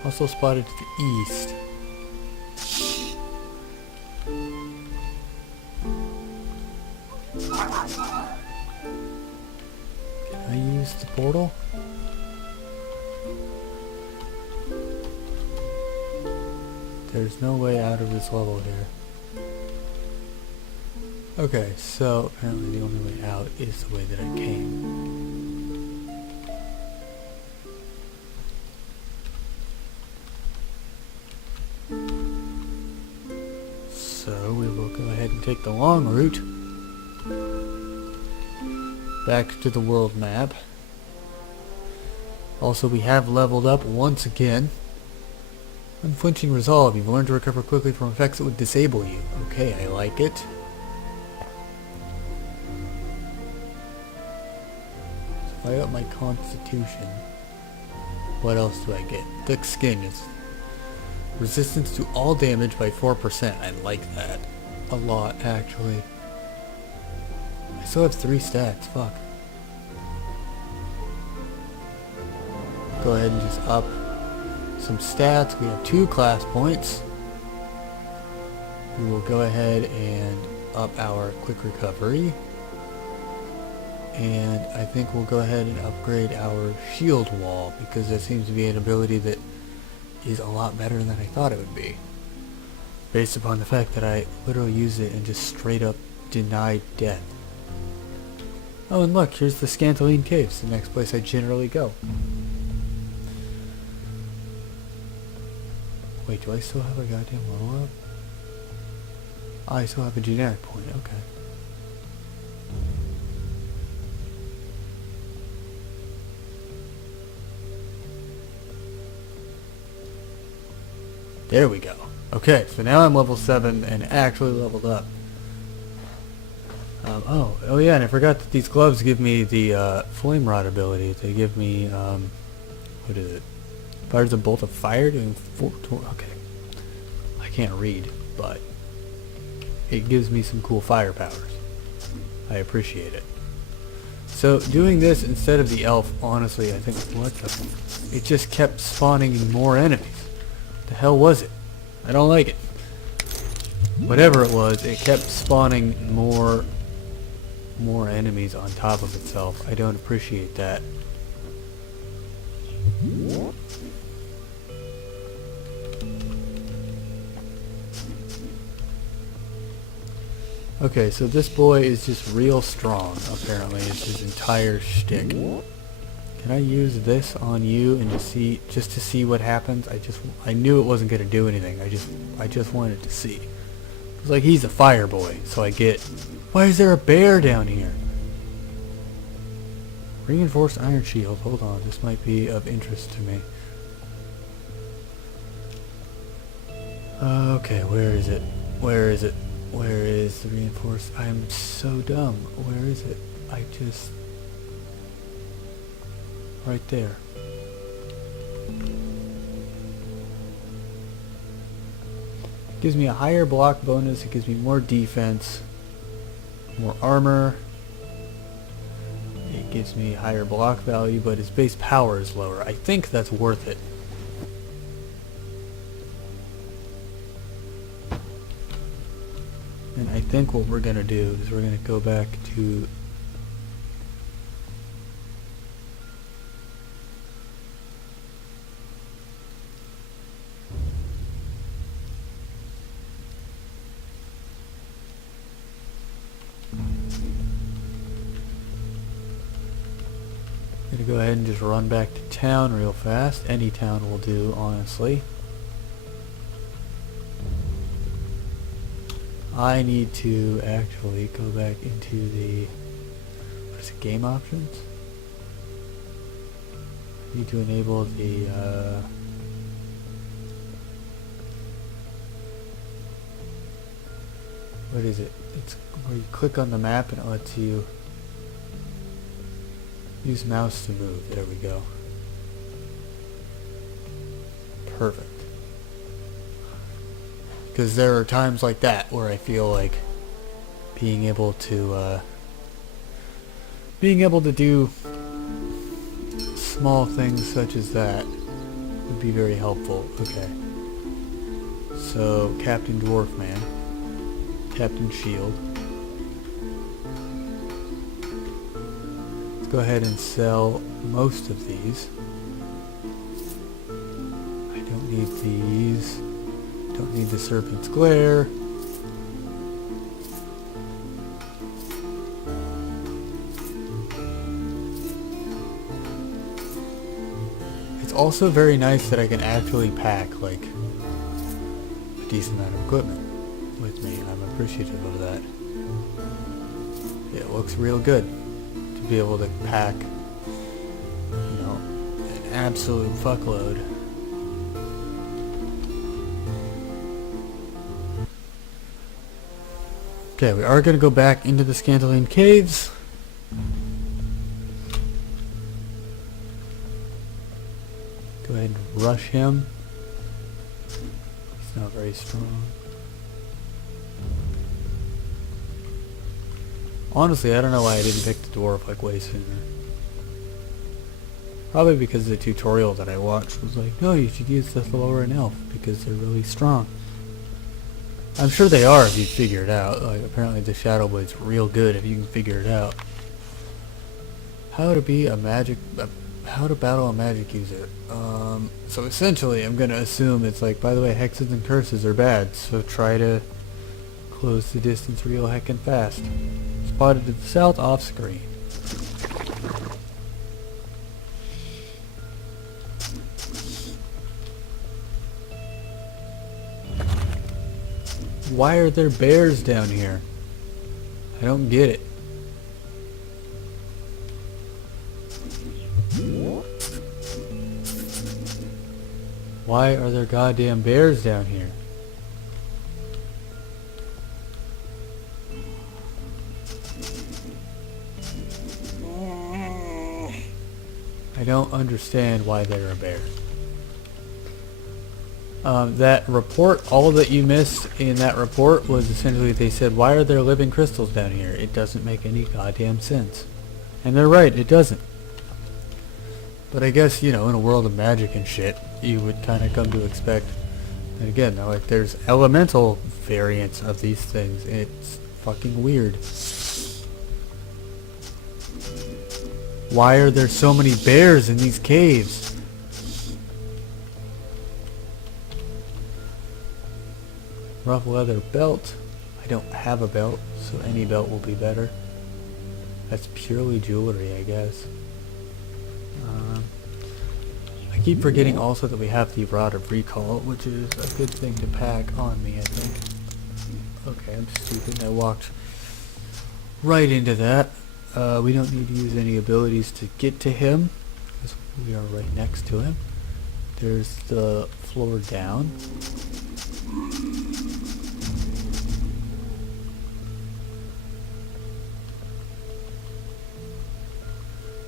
Also spotted to the east. Can I use the portal? There's no way out of this level here. Okay, so apparently the only way out is the way that I came. So we will go ahead and take the long route back to the world map. Also, we have leveled up once again. Unflinching resolve. You've learned to recover quickly from effects that would disable you. Okay, I like it. So if I got my constitution, what else do I get? Thick skin is Resistance to all damage by 4%. I like that a lot, actually. I still have 3 stacks. Fuck. Go ahead and just up some stats. We have 2 class points. We will go ahead and up our quick recovery. And I think we'll go ahead and upgrade our shield wall, because that seems to be an ability that is a lot better than I thought it would be, based upon the fact that I literally used it and just straight up denied death. Oh, and look, here's the Scantaline Caves, the next place I generally go. Wait, do I still have a goddamn level up? Oh, I still have a generic point, okay. There we go. Okay, so now I'm level 7 and actually leveled up. Oh yeah, and I forgot that these gloves give me the flame rod ability. They give me, what is it? Fires a bolt of fire doing 4, okay. I can't read, but it gives me some cool fire powers. I appreciate it. So doing this instead of the elf, honestly, I think, what the, it just kept spawning more enemies. The hell was it? I don't like it. Whatever it was, it kept spawning more enemies on top of itself. I don't appreciate that. Okay, so this boy is just real strong, apparently. It's his entire shtick. Can I use this on you and just to see what happens? I knew it wasn't gonna do anything. I just wanted to see. It's like he's a fire boy, so I get. Why is there a bear down here? Reinforced iron shield. Hold on, this might be of interest to me. Okay, where is it? Where is it? Where is the reinforced? I'm so dumb. Where is it? Right there. Gives me a higher block bonus. It gives me more defense, more armor. It gives me higher block value, but its base power is lower. I think that's worth it. And I think what we're gonna do is we're gonna go back to go ahead and just run back to town real fast. Any town will do, honestly. I need to actually go back into the, what is it, game options? I need to enable the what is it? It's where you click on the map and it lets you use mouse to move. There we go. Perfect. Because there are times like that where I feel like being able to do small things such as that would be very helpful. Okay. So Captain Dwarf Man, Captain Shield. Go ahead and sell most of these. I don't need these. Don't need the Serpent's Glare. It's also very nice that I can actually pack like a decent amount of equipment with me. I'm appreciative of that. It looks real good to be able to pack, you know, an absolute fuckload. Okay, we are going to go back into the Scantaline Caves. Go ahead and rush him. It's not very strong. Honestly, I don't know why I didn't pick the dwarf like way sooner. Probably because the tutorial that I watched was like, no, you should use the Thaloran elf because they're really strong. I'm sure they are if you figure it out. Like, apparently the Shadow Blade's real good if you can figure it out. How to battle a magic user. So essentially I'm gonna assume it's like, by the way, hexes and curses are bad, so try to close the distance real heckin' fast. Spotted to the south off screen. Why are there bears down here? I don't get it. Why are there goddamn bears down here? I don't understand why there are bears. That report, all that you missed in that report was essentially they said, why are there living crystals down here? It doesn't make any goddamn sense. And they're right, it doesn't. But I guess, you know, in a world of magic and shit, you would kind of come to expect that again, like there's elemental variants of these things. It's fucking weird. Why are there so many bears in these caves? Rough leather belt. I don't have a belt, so any belt will be better. That's purely jewelry, I guess. I keep forgetting also that we have the Rod of Recall, which is a good thing to pack on me, I think. Okay, I'm stupid. I walked right into that. We don't need to use any abilities to get to him, because we are right next to him. There's the floor down.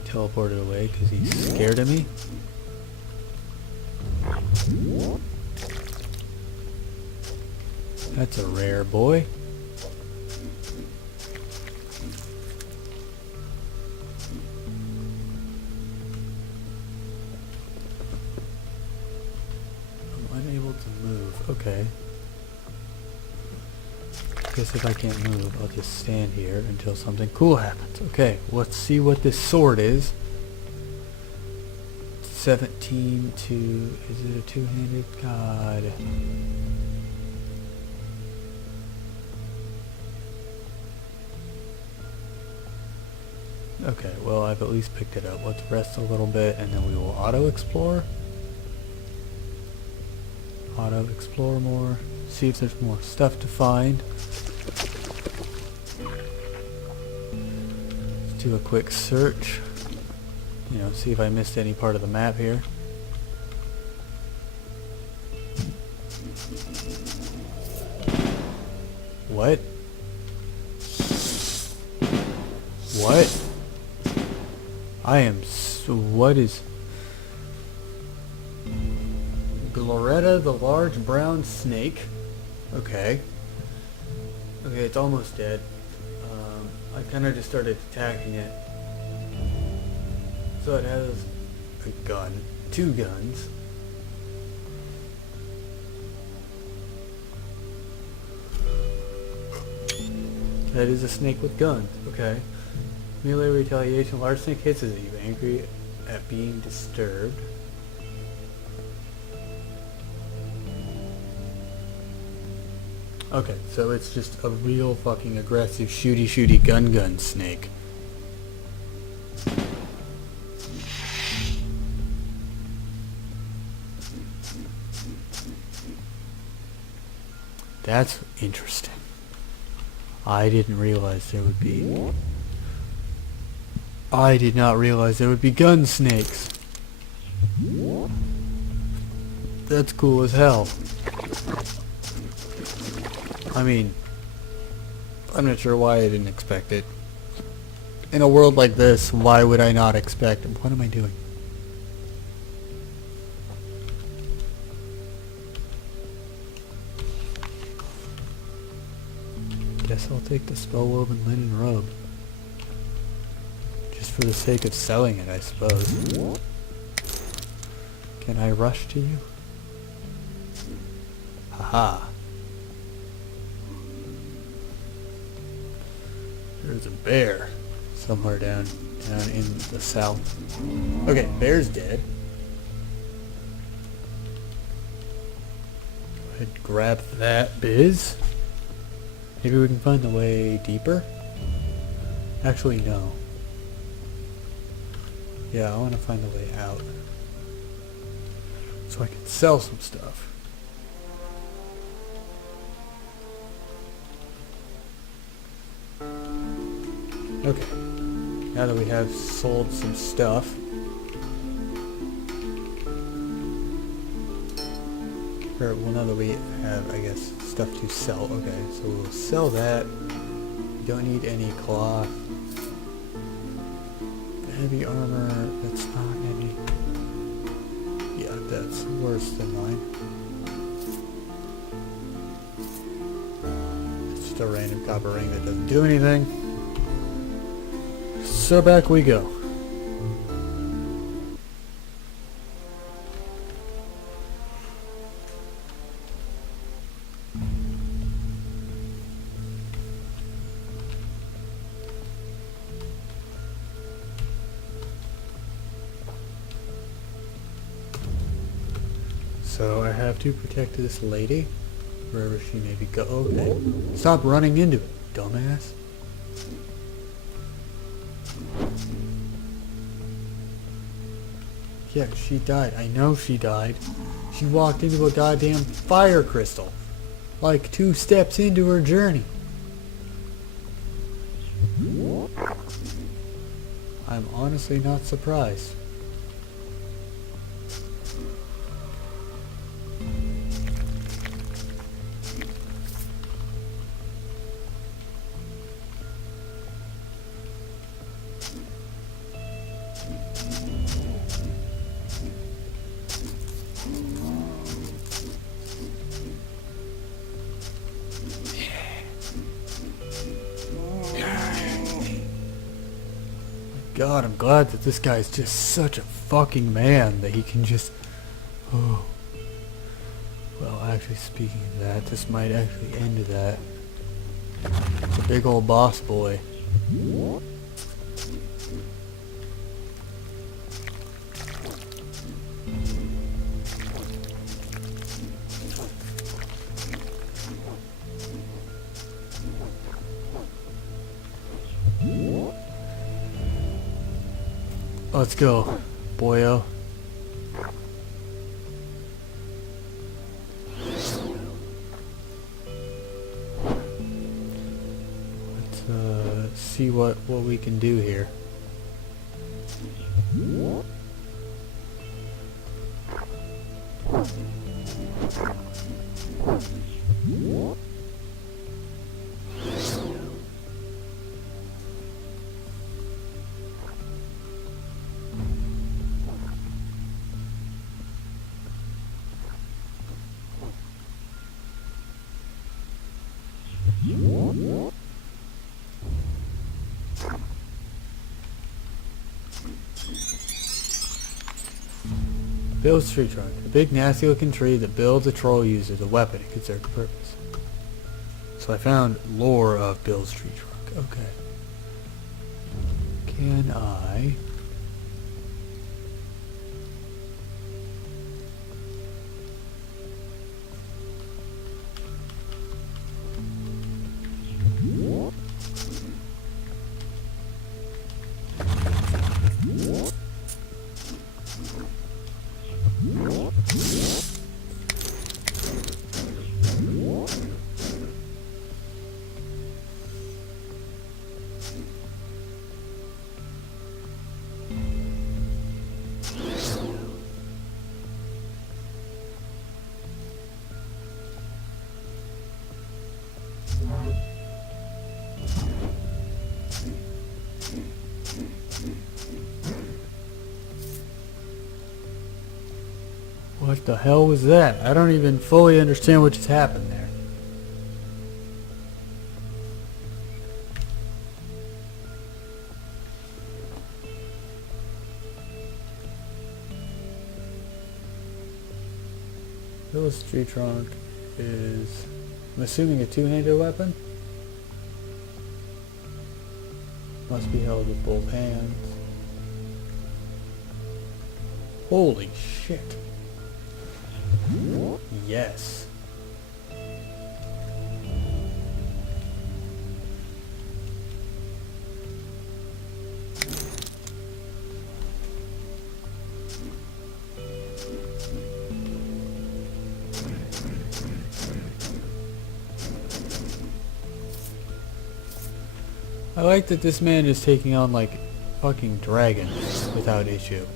Teleported away because he's scared of me. That's a rare boy. I'm unable to move. Okay. Guess if I can't move, I'll just stand here until something cool happens. Okay, let's see what this sword is. 17 to... is it a two-handed? God. Okay, well I've at least picked it up. Let's rest a little bit and then we will auto-explore. Auto-explore more. See if there's more stuff to find. Let's do a quick search. You know, see if I missed any part of the map here. What? What? I am what is... Gloretta the large brown snake. Okay. Okay, it's almost dead. I kind of just started attacking it. So it has a gun. 2 guns. That is a snake with guns. Okay. Melee retaliation. Large snake hits as you angry at being disturbed. Okay, so it's just a real fucking aggressive shooty gun snake. That's interesting. I didn't realize there would be... I did not realize there would be gun snakes. That's cool as hell. I mean, I'm not sure why I didn't expect it. In a world like this, why would I not expect it? What am I doing? guess I'll take the spell woven linen robe. Just for the sake of selling it, I suppose. Can I rush to you? Haha. There's a bear somewhere down in the south. Okay, bear's dead. Go ahead and grab that biz. Maybe we can find the way deeper? Actually, no. Yeah, I want to find the way out. So I can sell some stuff. Okay. Now that we have sold some stuff. Or, well, now that we have, I guess, stuff to sell. Okay, so we'll sell that. We don't need any cloth. Heavy armor, that's not heavy. Yeah, that's worse than mine. It's just a random copper ring that doesn't do anything. So back we go. So I have to protect this lady, wherever she may be go. Okay. Stop running into it, dumbass. Yeah, she died. I know she died. She walked into a goddamn fire crystal. Like 2 steps into her journey. I'm honestly not surprised. God, I'm glad that this guy's just such a fucking man that he can just... Oh. Well, actually, speaking of that, this might actually end that. It's a big old boss boy. Let's go, boyo. Let's see what we can do here. Bill's tree trunk. A big nasty looking tree that Bill the troll used as a weapon. It could serve a purpose. So I found lore of Bill's tree trunk. Okay. Can I... What the hell was that? I don't even fully understand what just happened there. this tree trunk is, I'm assuming, a two-handed weapon. Must be held with both hands. Holy shit. Yes. I like that this man is taking on like fucking dragons without issue.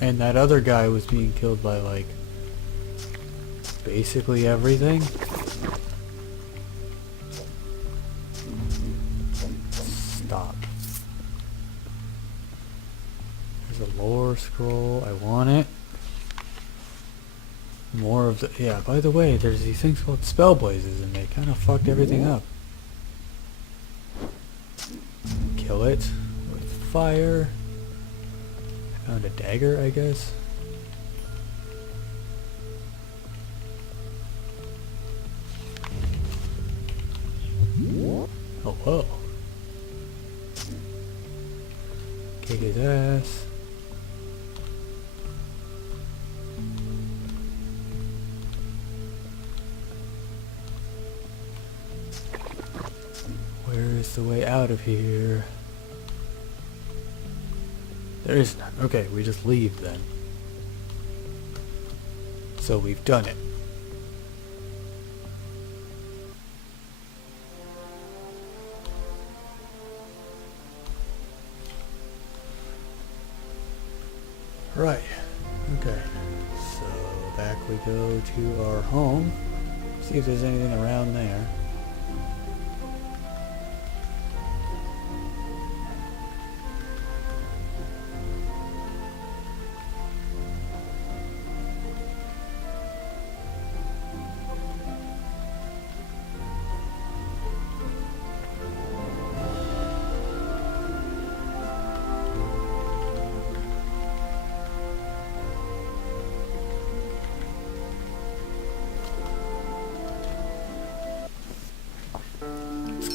And that other guy was being killed by like basically everything. Stop. There's a lore scroll. I want it. More of the... Yeah, by the way, there's these things called spell blazes and they kind of fucked everything up. Kill it with fire. Found a dagger, I guess. Oh, whoa. Kick his ass. Where is the way out of here? There is none. Okay, we just leave then. So we've done it. Right. Okay. So back we go to our home. See if there's anything around there.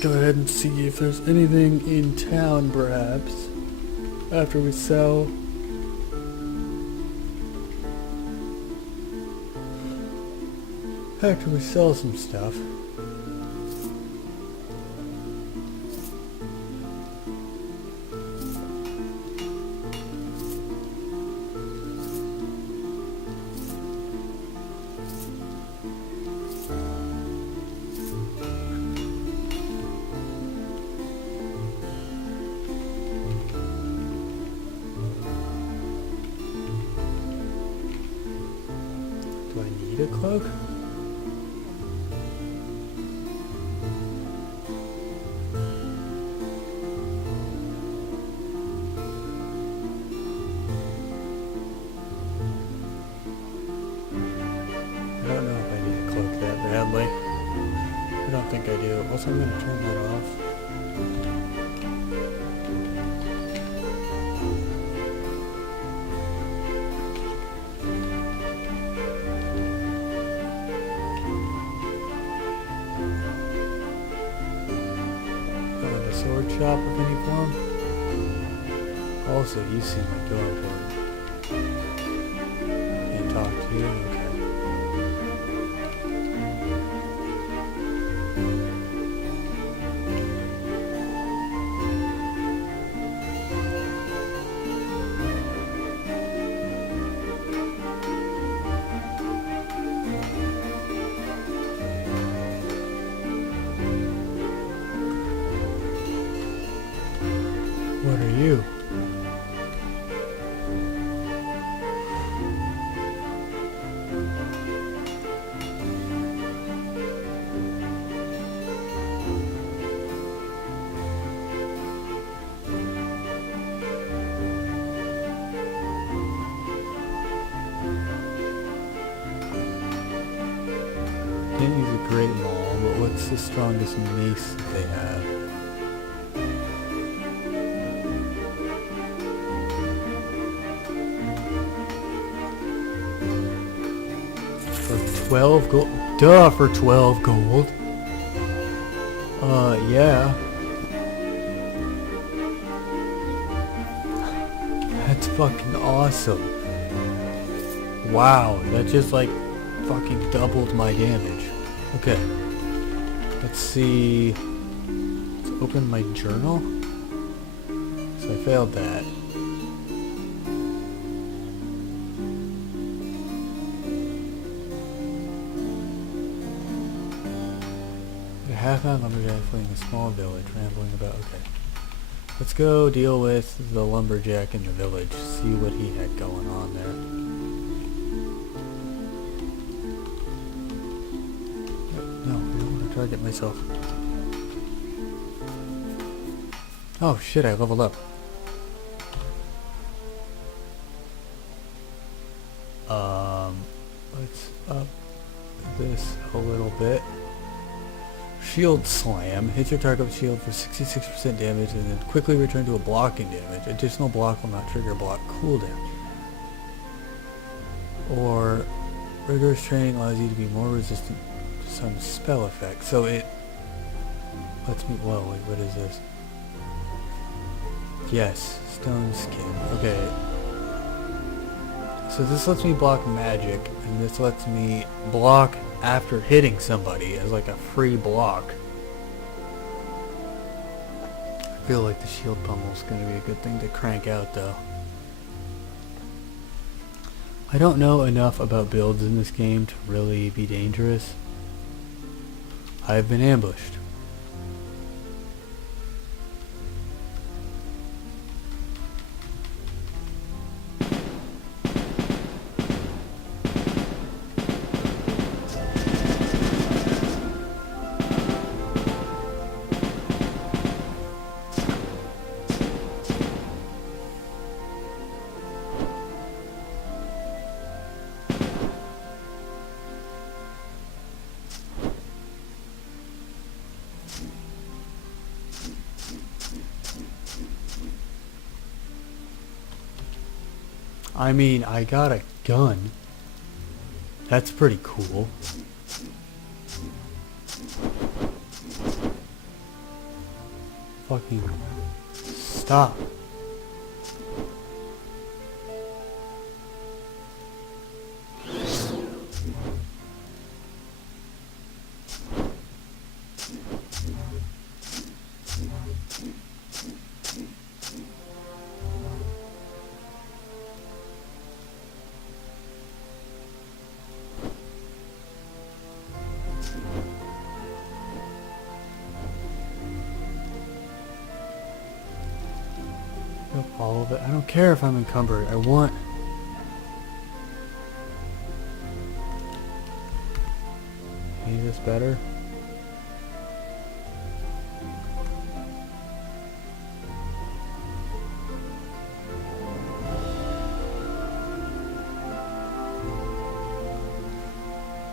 Go ahead and see if there's anything in town, perhaps, after we sell. After we sell some stuff. Do I need a cloak? I don't know if I need a cloak that badly. I don't think I do. Also, I'm going to turn that off. Sword shop of any form? Also, you seem adorable. Can't talk to you? Okay. What are you? Didn't use a great maul, but what's the strongest mace that they have? Perfect. 12 gold. Duh, for 12 gold. Yeah. That's fucking awesome. Wow, that just like fucking doubled my damage. Okay. Let's see. Let's open my journal. So I failed that. A half-hour lumberjack fleeing a small village, rambling about. Okay. Let's go deal with the lumberjack in the village. See what he had going on there. No, I don't want to target myself. Oh shit, I leveled up. Let's up this a little bit. Shield Slam. Hit your target with shield for 66% damage and then quickly return to a blocking damage. Additional block will not trigger block cooldown. Or rigorous training allows you to be more resistant to some spell effects. So it lets me... Whoa, wait, what is this? Yes, stone skin. Okay. So this lets me block magic, and this lets me block after hitting somebody as like a free block. I feel like the shield pummel is going to be a good thing to crank out though. I don't know enough about builds in this game to really be dangerous. I've been ambushed. I mean, I got a gun. That's pretty cool. Fucking stop. All of it. I don't care if I'm encumbered. I want... Maybe this better?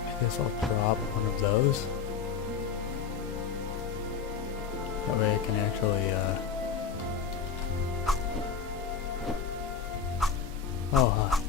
I guess I'll drop one of those. That way I can actually, Oh, hi.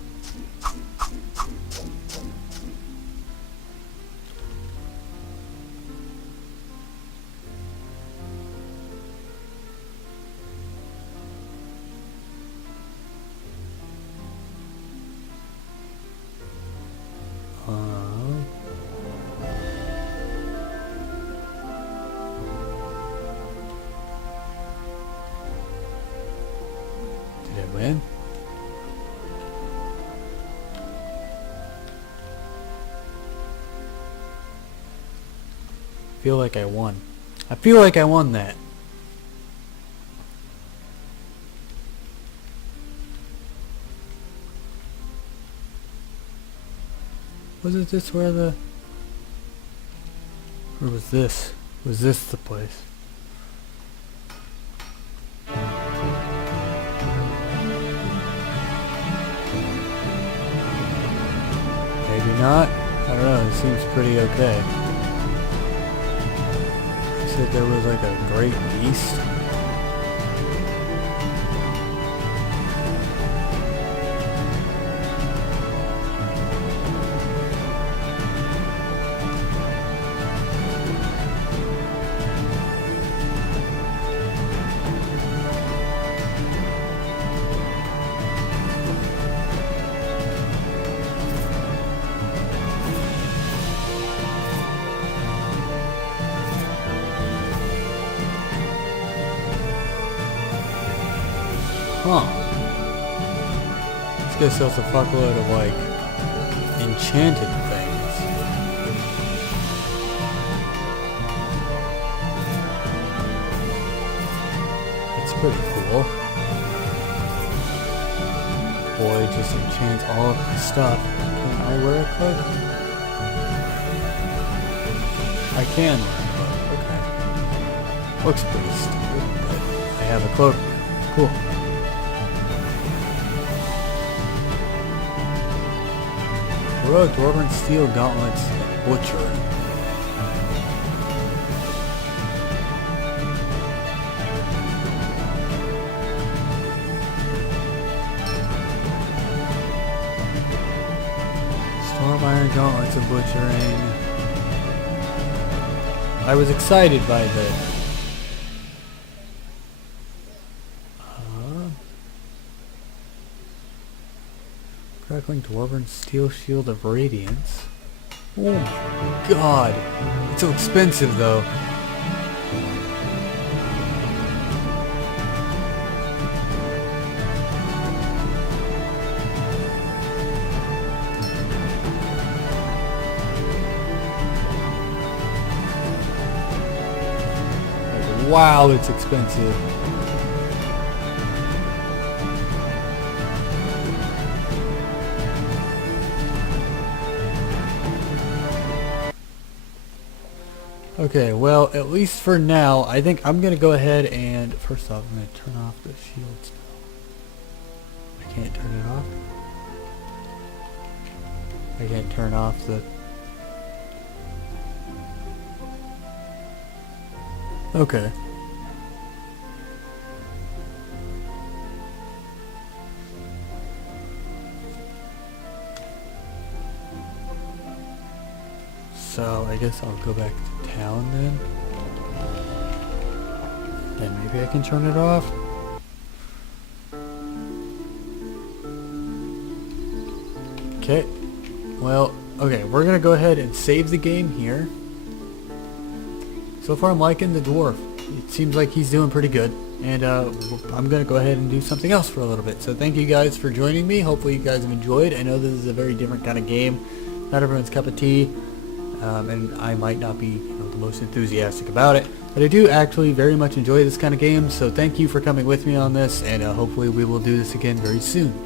Did I win? I feel like I won. I feel like I won that. Wasn't this where the... Or was this? Was this the place? Maybe not. I don't know. It seems pretty okay. Said there was like a great beast. Huh. This guy sells a fuckload of, like, enchanted things. It's pretty cool. Boy just enchants all of his stuff. Can I wear a cloak? I can wear a cloak, okay. Looks pretty stupid, but I have a cloak now. Cool. Heroic Dwarven Steel Gauntlets and Butcher. Storm Iron Gauntlets and Butchering. I was excited by this. Crackling Dwarven Steel Shield of Radiance. Oh my god. It's so expensive though. Like, wow, it's expensive. Okay, well, at least for now, I think I'm going to go ahead and, first off, I'm going to turn off the shield spell. I can't turn it off. I can't turn off the... Okay. So, I guess I'll go back to town then. And maybe I can turn it off. Okay. Well, okay, we're gonna go ahead and save the game here. So far I'm liking the dwarf. It seems like he's doing pretty good. And I'm gonna go ahead and do something else for a little bit. So thank you guys for joining me. Hopefully you guys have enjoyed. I know this is a very different kind of game. Not everyone's cup of tea. And I might not be the most enthusiastic about it, but I do actually very much enjoy this kind of game, so thank you for coming with me on this, and hopefully we will do this again very soon.